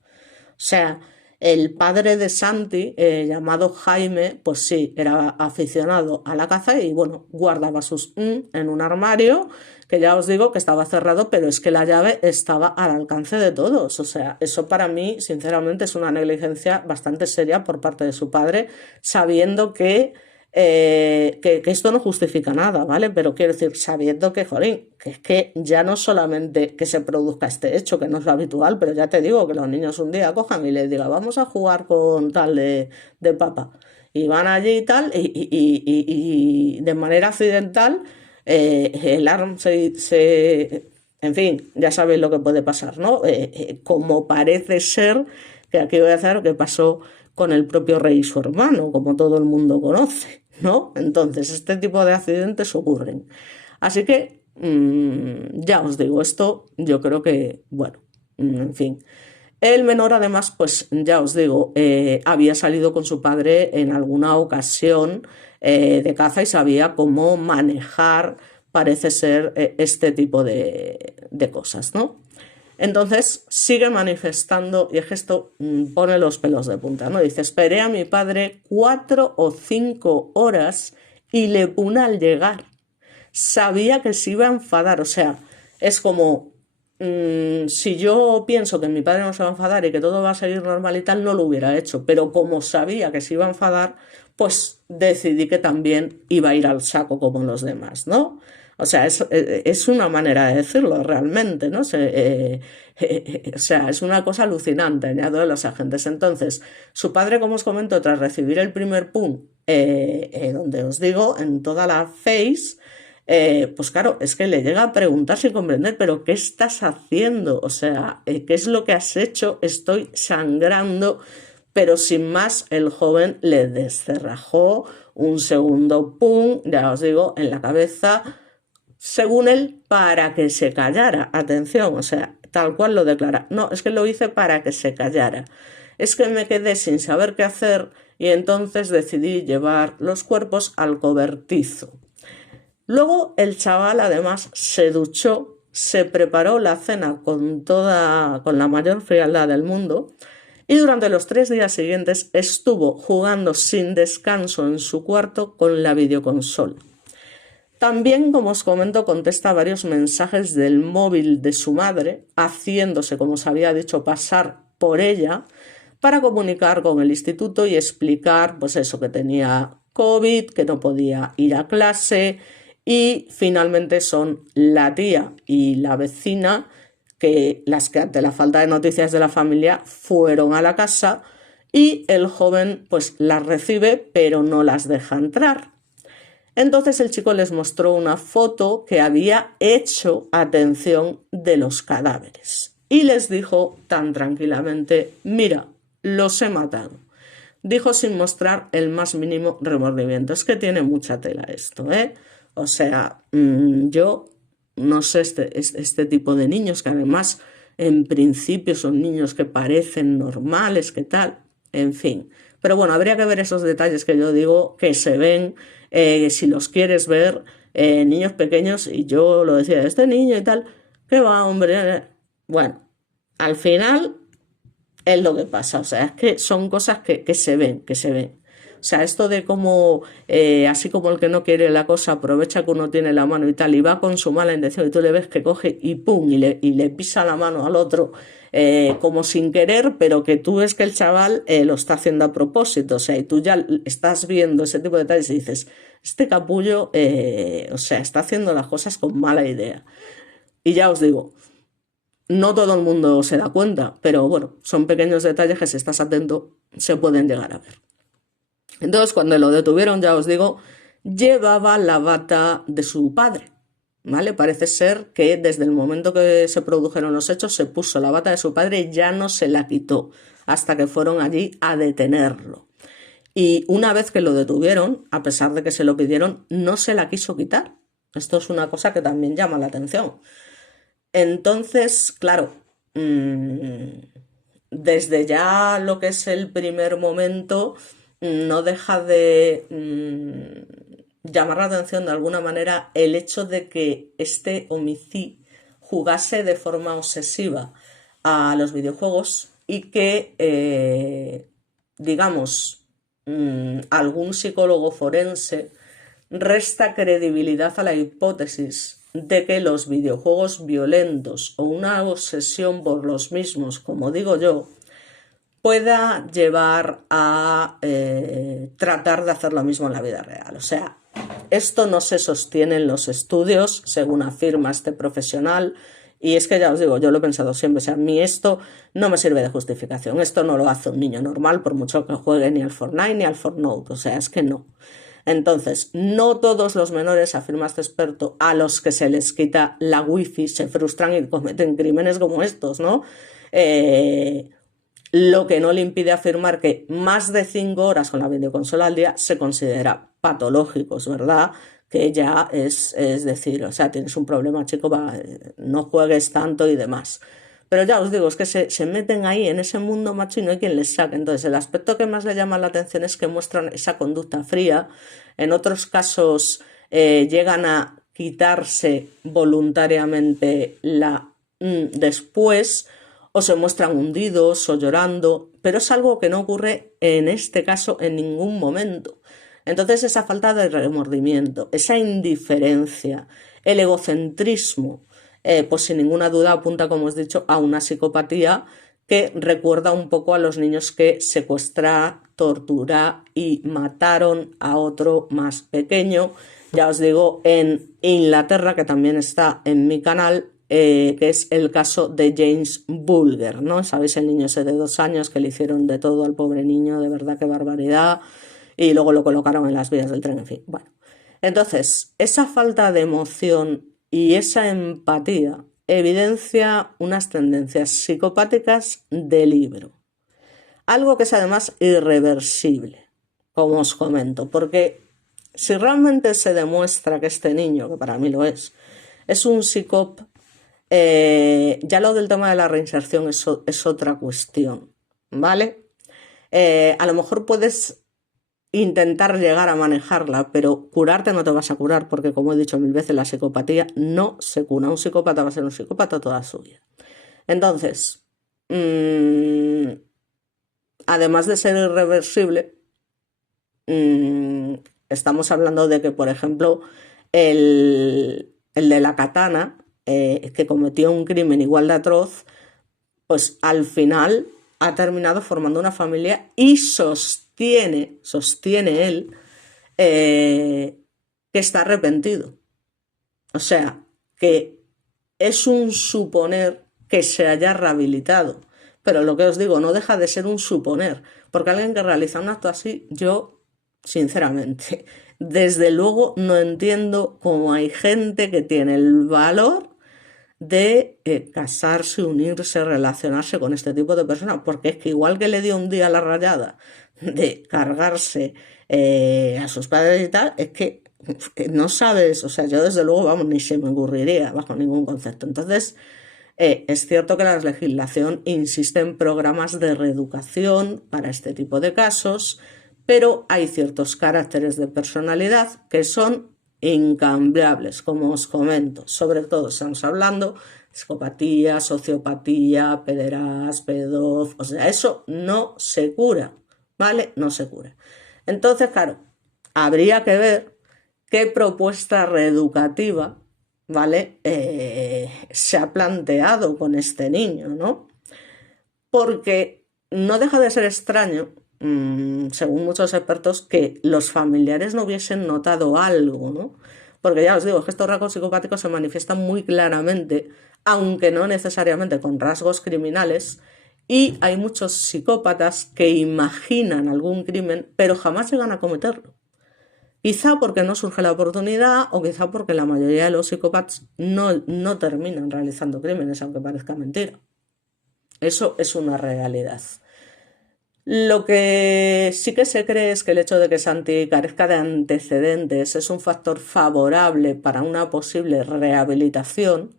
O sea, el padre de Santi, llamado Jaime, pues sí, era aficionado a la caza y bueno, guardaba sus en un armario que ya os digo que estaba cerrado, pero es que la llave estaba al alcance de todos. O sea, eso para mí, sinceramente, es una negligencia bastante seria por parte de su padre, sabiendo que que esto no justifica nada, ¿vale? Pero quiero decir, sabiendo que, jolín, que es que ya no solamente que se produzca este hecho, que no es lo habitual, pero ya te digo que los niños un día cojan y les digan, vamos a jugar con tal de papa. Y van allí y tal, y de manera accidental, el ARM en fin, ya sabéis lo que puede pasar, ¿no? Como parece ser que aquí voy a hacer lo que pasó con el propio rey y su hermano, como todo el mundo conoce, ¿no? Entonces, este tipo de accidentes ocurren. Así que, ya os digo, esto yo creo que, bueno, en fin. El menor, además, pues ya os digo, había salido con su padre en alguna ocasión de caza y sabía cómo manejar, parece ser, este tipo de cosas, ¿no? Entonces sigue manifestando, y es que esto pone los pelos de punta, ¿no? Dice, esperé a mi padre 4 o 5 horas y le pune al llegar. Sabía que se iba a enfadar, o sea, es como, si yo pienso que mi padre no se va a enfadar y que todo va a seguir normal y tal, no lo hubiera hecho, pero como sabía que se iba a enfadar, pues decidí que también iba a ir al saco como los demás, ¿no? O sea, es una manera de decirlo realmente, ¿no? O sea, es una cosa alucinante, añado de los agentes. Entonces, su padre, como os comento, tras recibir el primer pum, donde os digo, en toda la face, pues claro, es que le llega a preguntar sin comprender, pero ¿qué estás haciendo? O sea, ¿qué es lo que has hecho? Estoy sangrando, pero sin más, el joven le descerrajó un segundo pum, ya os digo, en la cabeza, según él, para que se callara. Atención, o sea, tal cual lo declara. No, es que lo hice para que se callara. Es que me quedé sin saber qué hacer y entonces decidí llevar los cuerpos al cobertizo. Luego el chaval además se duchó, se preparó la cena con la mayor frialdad del mundo y durante los 3 días siguientes estuvo jugando sin descanso en su cuarto con la videoconsola. También, como os comento, contesta varios mensajes del móvil de su madre, haciéndose, como os había dicho, pasar por ella para comunicar con el instituto y explicar, pues eso, que tenía COVID, que no podía ir a clase y finalmente son la tía y la vecina que las que ante la falta de noticias de la familia fueron a la casa y el joven pues las recibe pero no las deja entrar. Entonces el chico les mostró una foto que había hecho, atención, de los cadáveres y les dijo tan tranquilamente, mira, los he matado. Dijo sin mostrar el más mínimo remordimiento. Es que tiene mucha tela esto, ¿eh? O sea, yo no sé, este tipo de niños que además en principio son niños que parecen normales, que tal, en fin. Pero bueno, habría que ver esos detalles que yo digo que se ven, si los quieres ver, niños pequeños, y yo lo decía, este niño y tal, ¿qué va, hombre? Bueno, al final es lo que pasa, o sea, es que son cosas que se ven, que se ven. O sea, esto de cómo, así como el que no quiere la cosa, aprovecha que uno tiene la mano y tal, y va con su mala intención, y tú le ves que coge y pum, y le pisa la mano al otro, como sin querer, pero que tú ves que el chaval lo está haciendo a propósito, o sea, y tú ya estás viendo ese tipo de detalles y dices, este capullo, o sea, está haciendo las cosas con mala idea. Y ya os digo, no todo el mundo se da cuenta, pero bueno, son pequeños detalles que si estás atento se pueden llegar a ver. Entonces, cuando lo detuvieron, ya os digo, llevaba la bata de su padre, ¿vale? Parece ser que desde el momento que se produjeron los hechos se puso la bata de su padre y ya no se la quitó hasta que fueron allí a detenerlo. Y una vez que lo detuvieron, a pesar de que se lo pidieron, no se la quiso quitar. Esto es una cosa que también llama la atención. Entonces, claro, desde ya lo que es el primer momento, no deja de llamar la atención de alguna manera el hecho de que este homicidio jugase de forma obsesiva a los videojuegos y que, digamos, algún psicólogo forense resta credibilidad a la hipótesis de que los videojuegos violentos o una obsesión por los mismos, como digo yo, pueda llevar a tratar de hacer lo mismo en la vida real. O sea, esto no se sostiene en los estudios, según afirma este profesional, y es que ya os digo, yo lo he pensado siempre, o sea, a mí esto no me sirve de justificación, esto no lo hace un niño normal, por mucho que juegue ni al Fortnite ni al Fortnite, o sea, es que no. Entonces, no todos los menores, afirma este experto, a los que se les quita la wifi se frustran y cometen crímenes como estos, ¿no? Lo que no le impide afirmar que más de 5 horas con la videoconsola al día se considera patológicos, ¿verdad? Que ya es decir, o sea, tienes un problema, chico, va, no juegues tanto y demás. Pero ya os digo, es que se meten ahí en ese mundo, macho, y no hay quien les saque. Entonces, el aspecto que más le llama la atención es que muestran esa conducta fría. En otros casos, llegan a quitarse voluntariamente después, o se muestran hundidos o llorando, pero es algo que no ocurre en este caso en ningún momento. Entonces, esa falta de remordimiento, esa indiferencia, el egocentrismo, pues sin ninguna duda apunta, como os he dicho, a una psicopatía que recuerda un poco a los niños que secuestra, tortura y mataron a otro más pequeño. Ya os digo, en Inglaterra, que también está en mi canal, que es el caso de James Bulger, ¿no? ¿Sabéis? El niño ese de 2 años que le hicieron de todo al pobre niño, de verdad qué barbaridad, y luego lo colocaron en las vías del tren, en fin. Bueno, entonces, esa falta de emoción y esa empatía evidencia unas tendencias psicopáticas de libro. Algo que es además irreversible, como os comento, porque si realmente se demuestra que este niño, que para mí lo es un psicópata, ya lo del tema de la reinserción es otra cuestión, ¿vale? A lo mejor puedes intentar llegar a manejarla, pero curarte no te vas a curar, porque como he dicho 1000 veces, la psicopatía no se cura. Un psicópata va a ser un psicópata toda su vida. Entonces, además de ser irreversible, estamos hablando de que, por ejemplo, el de la katana, que cometió un crimen igual de atroz, pues al final ha terminado formando una familia y sostiene él, que está arrepentido. O sea, que es un suponer que se haya rehabilitado. Pero lo que os digo, no deja de ser un suponer. Porque alguien que realiza un acto así, yo, sinceramente, desde luego no entiendo cómo hay gente que tiene el valor de casarse, unirse, relacionarse con este tipo de personas, porque es que igual que le dio un día la rayada de cargarse a sus padres y tal, es que no sabes, o sea, yo desde luego, vamos, ni se me ocurriría bajo ningún concepto. Entonces, es cierto que la legislación insiste en programas de reeducación para este tipo de casos, pero hay ciertos caracteres de personalidad que son incambiables, como os comento. Sobre todo estamos hablando de psicopatía, sociopatía, pederas, pedófilos, o sea, eso no se cura, ¿vale? No se cura. Entonces, claro, habría que ver qué propuesta reeducativa, ¿vale? Se ha planteado con este niño, ¿no? Porque no deja de ser extraño, según muchos expertos, que los familiares no hubiesen notado algo, ¿no? Porque ya os digo, que estos rasgos psicopáticos se manifiestan muy claramente, aunque no necesariamente con rasgos criminales, y hay muchos psicópatas que imaginan algún crimen, pero jamás llegan a cometerlo. Quizá porque no surge la oportunidad o quizá porque la mayoría de los psicópatas no terminan realizando crímenes, aunque parezca mentira. Eso es una realidad. Lo que sí que se cree es que el hecho de que Santi carezca de antecedentes es un factor favorable para una posible rehabilitación.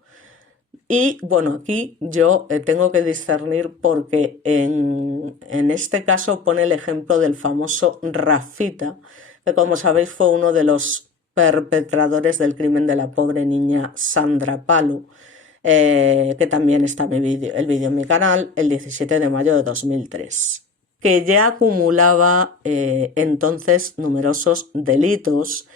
Y bueno, aquí yo tengo que discernir porque en este caso pone el ejemplo del famoso Rafita, que como sabéis fue uno de los perpetradores del crimen de la pobre niña Sandra Palu, que también está el vídeo en mi canal, el 17 de mayo de 2003, que ya acumulaba entonces numerosos delitos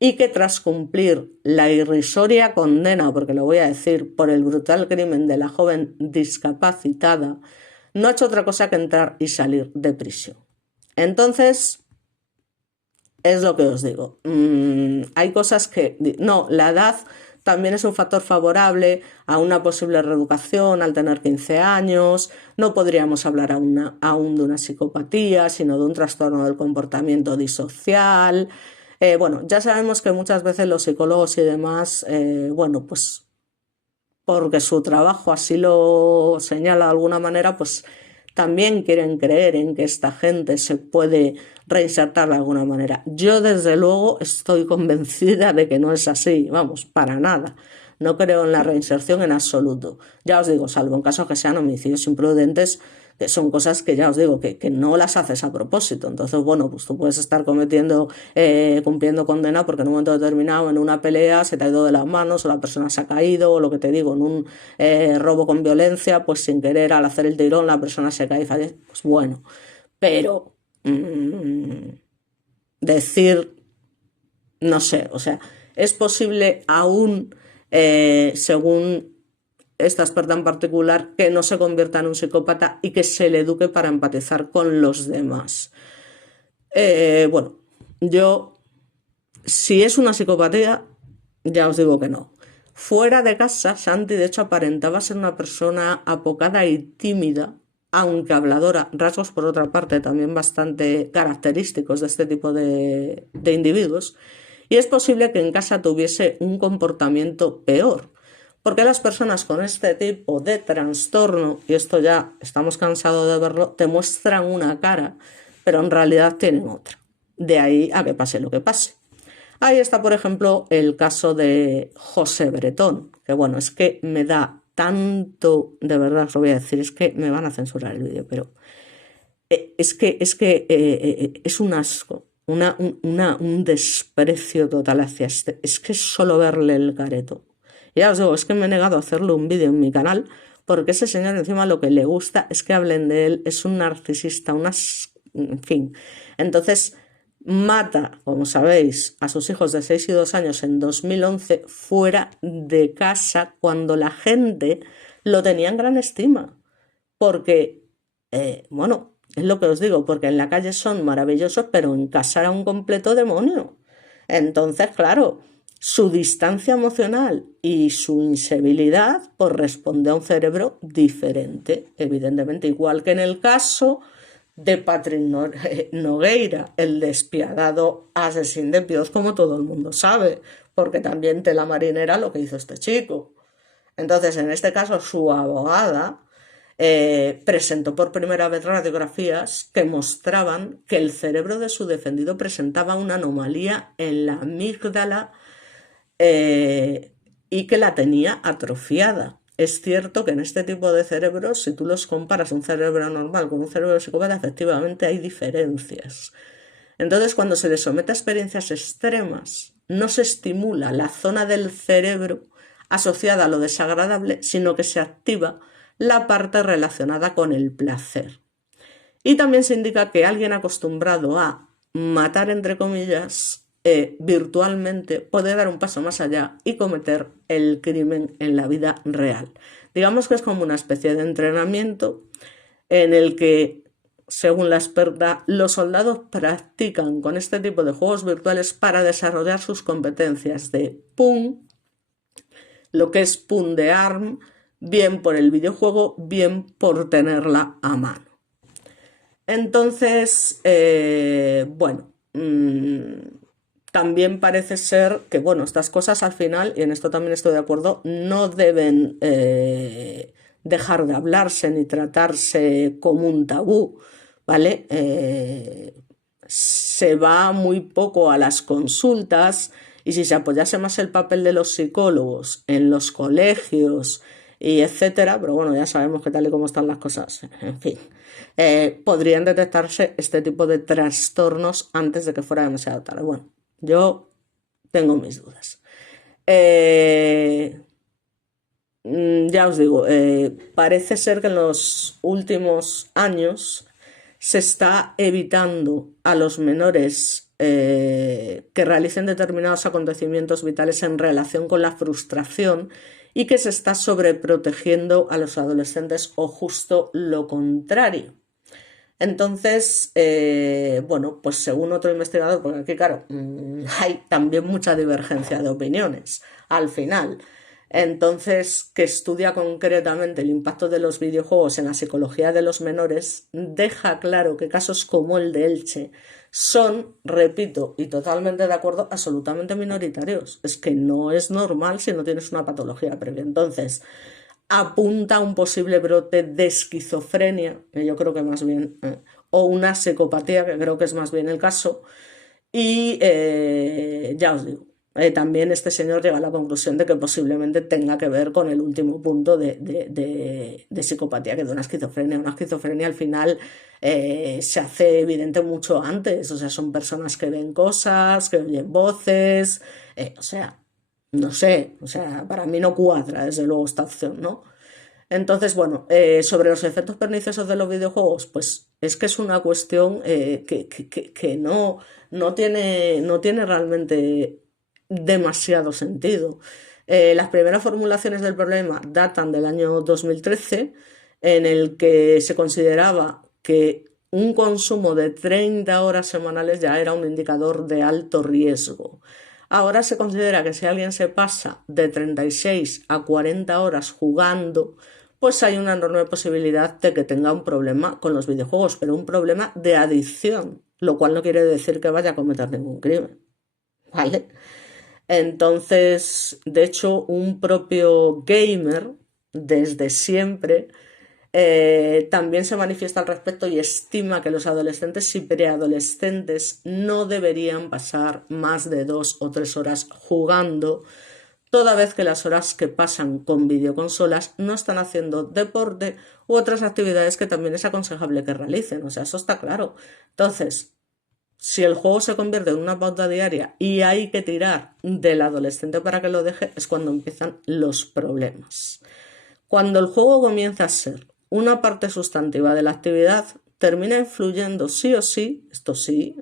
y que tras cumplir la irrisoria condena, porque lo voy a decir, por el brutal crimen de la joven discapacitada, no ha hecho otra cosa que entrar y salir de prisión. Entonces, es lo que os digo. Hay cosas que... No, la edad también es un factor favorable a una posible reeducación al tener 15 años. No podríamos hablar aún de una psicopatía, sino de un trastorno del comportamiento disocial. Bueno, ya sabemos que muchas veces los psicólogos y demás, bueno, pues porque su trabajo así lo señala de alguna manera, pues también quieren creer en que esta gente se puede reinsertar de alguna manera. Yo desde luego estoy convencida de que no es así, vamos, para nada. No creo en la reinserción en absoluto. Ya os digo, salvo en casos que sean homicidios imprudentes, que son cosas que ya os digo que no las haces a propósito. Entonces, bueno, pues tú puedes estar cumpliendo condena porque en un momento determinado, en una pelea, se te ha ido de las manos o la persona se ha caído o lo que te digo, en un robo con violencia, pues sin querer al hacer el tirón la persona se cae y fallece. Pues bueno, pero decir, no sé, o sea, es posible aún, según esta experta en particular, que no se convierta en un psicópata y que se le eduque para empatizar con los demás. Bueno, yo, si es una psicopatía, ya os digo que no. Fuera de casa, Santi de hecho aparentaba ser una persona apocada y tímida, aunque habladora, rasgos por otra parte también bastante característicos de este tipo de individuos, y es posible que en casa tuviese un comportamiento peor, porque las personas con este tipo de trastorno, y esto ya estamos cansados de verlo, te muestran una cara, pero en realidad tienen otra. De ahí a que pase lo que pase. Ahí está, por ejemplo, el caso de José Bretón, que bueno, es que me da tanto, de verdad os lo voy a decir, es que me van a censurar el vídeo, pero es un asco, un desprecio total hacia este, es que es solo verle el careto. Ya os digo, es que me he negado a hacerle un vídeo en mi canal porque ese señor encima lo que le gusta es que hablen de él, es un narcisista, en fin. Entonces mata, como sabéis, a sus hijos de 6 y 2 años en 2011 fuera de casa cuando la gente lo tenía en gran estima. Porque, bueno, es lo que os digo, porque en la calle son maravillosos, pero en casa era un completo demonio. Entonces, claro, su distancia emocional y su insevilidad pues responde a un cerebro diferente, evidentemente, igual que en el caso de Patrick Nogueira, el despiadado asesino de Pioz, como todo el mundo sabe, porque también tela marinera lo que hizo este chico. Entonces, en este caso, su abogada presentó por primera vez radiografías que mostraban que el cerebro de su defendido presentaba una anomalía en la amígdala y que la tenía atrofiada. Es cierto que en este tipo de cerebros, si tú los comparas un cerebro normal con un cerebro psicópata, efectivamente hay diferencias. Entonces, cuando se le somete a experiencias extremas, no se estimula la zona del cerebro asociada a lo desagradable, sino que se activa la parte relacionada con el placer. Y también se indica que alguien acostumbrado a matar, entre comillas, virtualmente puede dar un paso más allá y cometer el crimen en la vida real. Digamos que es como una especie de entrenamiento en el que, según la experta, los soldados practican con este tipo de juegos virtuales para desarrollar sus competencias de PUN, lo que es PUN de ARM, bien por el videojuego, bien por tenerla a mano. Entonces, bueno, también parece ser que, bueno, estas cosas al final, y en esto también estoy de acuerdo, no deben dejar de hablarse ni tratarse como un tabú, ¿vale? Se va muy poco a las consultas y si se apoyase más el papel de los psicólogos en los colegios y etcétera, pero bueno, ya sabemos que tal y como están las cosas, en fin, podrían detectarse este tipo de trastornos antes de que fuera demasiado tarde. Bueno, yo tengo mis dudas. Ya os digo, parece ser que en los últimos años se está evitando a los menores que realicen determinados acontecimientos vitales en relación con la frustración y que se está sobreprotegiendo a los adolescentes o justo lo contrario. Entonces, bueno, pues según otro investigador, porque aquí, claro, hay también mucha divergencia de opiniones al final. Entonces, que estudia concretamente el impacto de los videojuegos en la psicología de los menores, deja claro que casos como el de Elche son, repito, y totalmente de acuerdo, absolutamente minoritarios. Es que no es normal si no tienes una patología previa. Entonces, apunta a un posible brote de esquizofrenia, que yo creo que más bien, o una psicopatía, que creo que es más bien el caso. Y ya os digo, también este señor llega a la conclusión de que posiblemente tenga que ver con el último punto de psicopatía, que de una esquizofrenia. Una esquizofrenia al final se hace evidente mucho antes, o sea, son personas que ven cosas, que oyen voces, o sea, no sé, o sea, para mí no cuadra, desde luego, esta opción, ¿no? Entonces, bueno, sobre los efectos perniciosos de los videojuegos, pues es que es una cuestión que no tiene realmente demasiado sentido. Las primeras formulaciones del problema datan del año 2013, en el que se consideraba que un consumo de 30 horas semanales ya era un indicador de alto riesgo. Ahora se considera que si alguien se pasa de 36 a 40 horas jugando, pues hay una enorme posibilidad de que tenga un problema con los videojuegos, pero un problema de adicción, lo cual no quiere decir que vaya a cometer ningún crimen, ¿vale? Entonces, de hecho, un propio gamer, desde siempre, también se manifiesta al respecto y estima que los adolescentes y preadolescentes no deberían pasar más de 2 o 3 horas jugando, toda vez que las horas que pasan con videoconsolas no están haciendo deporte u otras actividades que también es aconsejable que realicen. O sea, eso está claro. Entonces, si el juego se convierte en una pauta diaria y hay que tirar del adolescente para que lo deje, es cuando empiezan los problemas. Cuando el juego comienza a ser una parte sustantiva de la actividad, termina influyendo sí o sí, esto sí,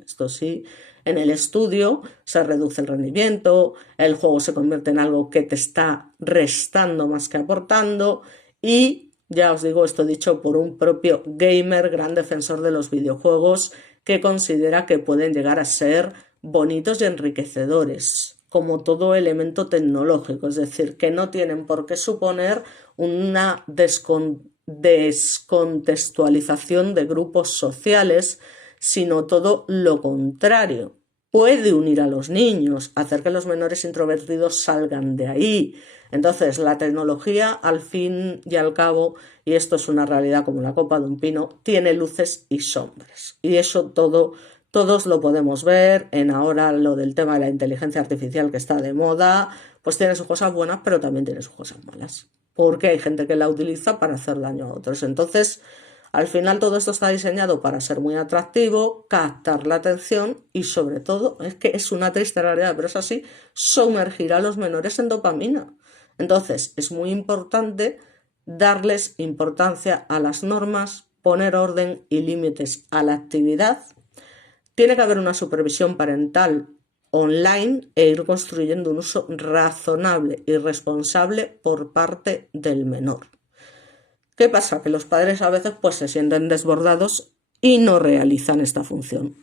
en el estudio, se reduce el rendimiento, el juego se convierte en algo que te está restando más que aportando y, ya os digo, esto dicho por un propio gamer, gran defensor de los videojuegos, que considera que pueden llegar a ser bonitos y enriquecedores, como todo elemento tecnológico, es decir, que no tienen por qué suponer una descontextualización de grupos sociales, sino todo lo contrario. Puede unir a los niños, hacer que los menores introvertidos salgan de ahí. Entonces, la tecnología, al fin y al cabo, y esto es una realidad como la copa de un pino, tiene luces y sombras. Y eso todos lo podemos ver en ahora lo del tema de la inteligencia artificial que está de moda, pues tiene sus cosas buenas, pero también tiene sus cosas malas, porque hay gente que la utiliza para hacer daño a otros. Entonces, al final todo esto está diseñado para ser muy atractivo, captar la atención y sobre todo, es que es una triste realidad, pero es así, sumergir a los menores en dopamina. Entonces, es muy importante darles importancia a las normas, poner orden y límites a la actividad. Tiene que haber una supervisión parental online e ir construyendo un uso razonable y responsable por parte del menor. ¿Qué pasa? Que los padres a veces pues se sienten desbordados y no realizan esta función.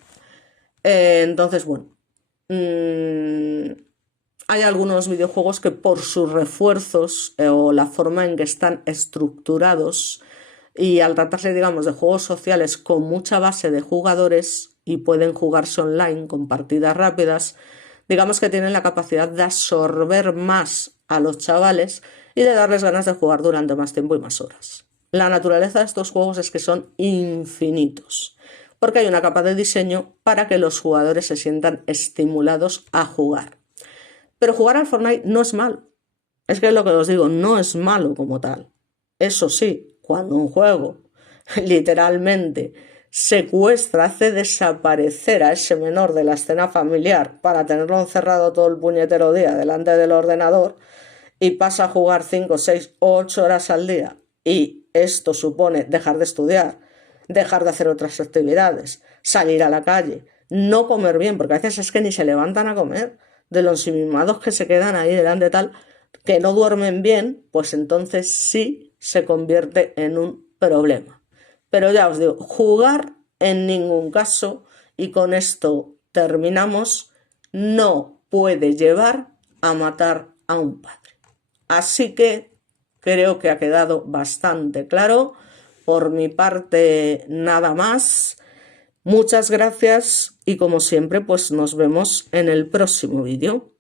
Entonces, bueno, hay algunos videojuegos que por sus refuerzos o la forma en que están estructurados y al tratarse, digamos, de juegos sociales con mucha base de jugadores y pueden jugarse online con partidas rápidas, digamos que tienen la capacidad de absorber más a los chavales y de darles ganas de jugar durante más tiempo y más horas. La naturaleza de estos juegos es que son infinitos, porque hay una capa de diseño para que los jugadores se sientan estimulados a jugar. Pero jugar al Fortnite no es malo. Es que es lo que os digo, no es malo como tal. Eso sí, cuando un juego literalmente secuestra, hace desaparecer a ese menor de la escena familiar para tenerlo encerrado todo el puñetero día delante del ordenador y pasa a jugar 5, 6, 8 horas al día y esto supone dejar de estudiar, dejar de hacer otras actividades, salir a la calle, no comer bien, porque a veces es que ni se levantan a comer, de los ensimismados que se quedan ahí delante tal, que no duermen bien, pues entonces sí se convierte en un problema. Pero ya os digo, jugar en ningún caso, y con esto terminamos, no puede llevar a matar a un padre. Así que creo que ha quedado bastante claro. Por mi parte, nada más. Muchas gracias y como siempre, pues nos vemos en el próximo vídeo.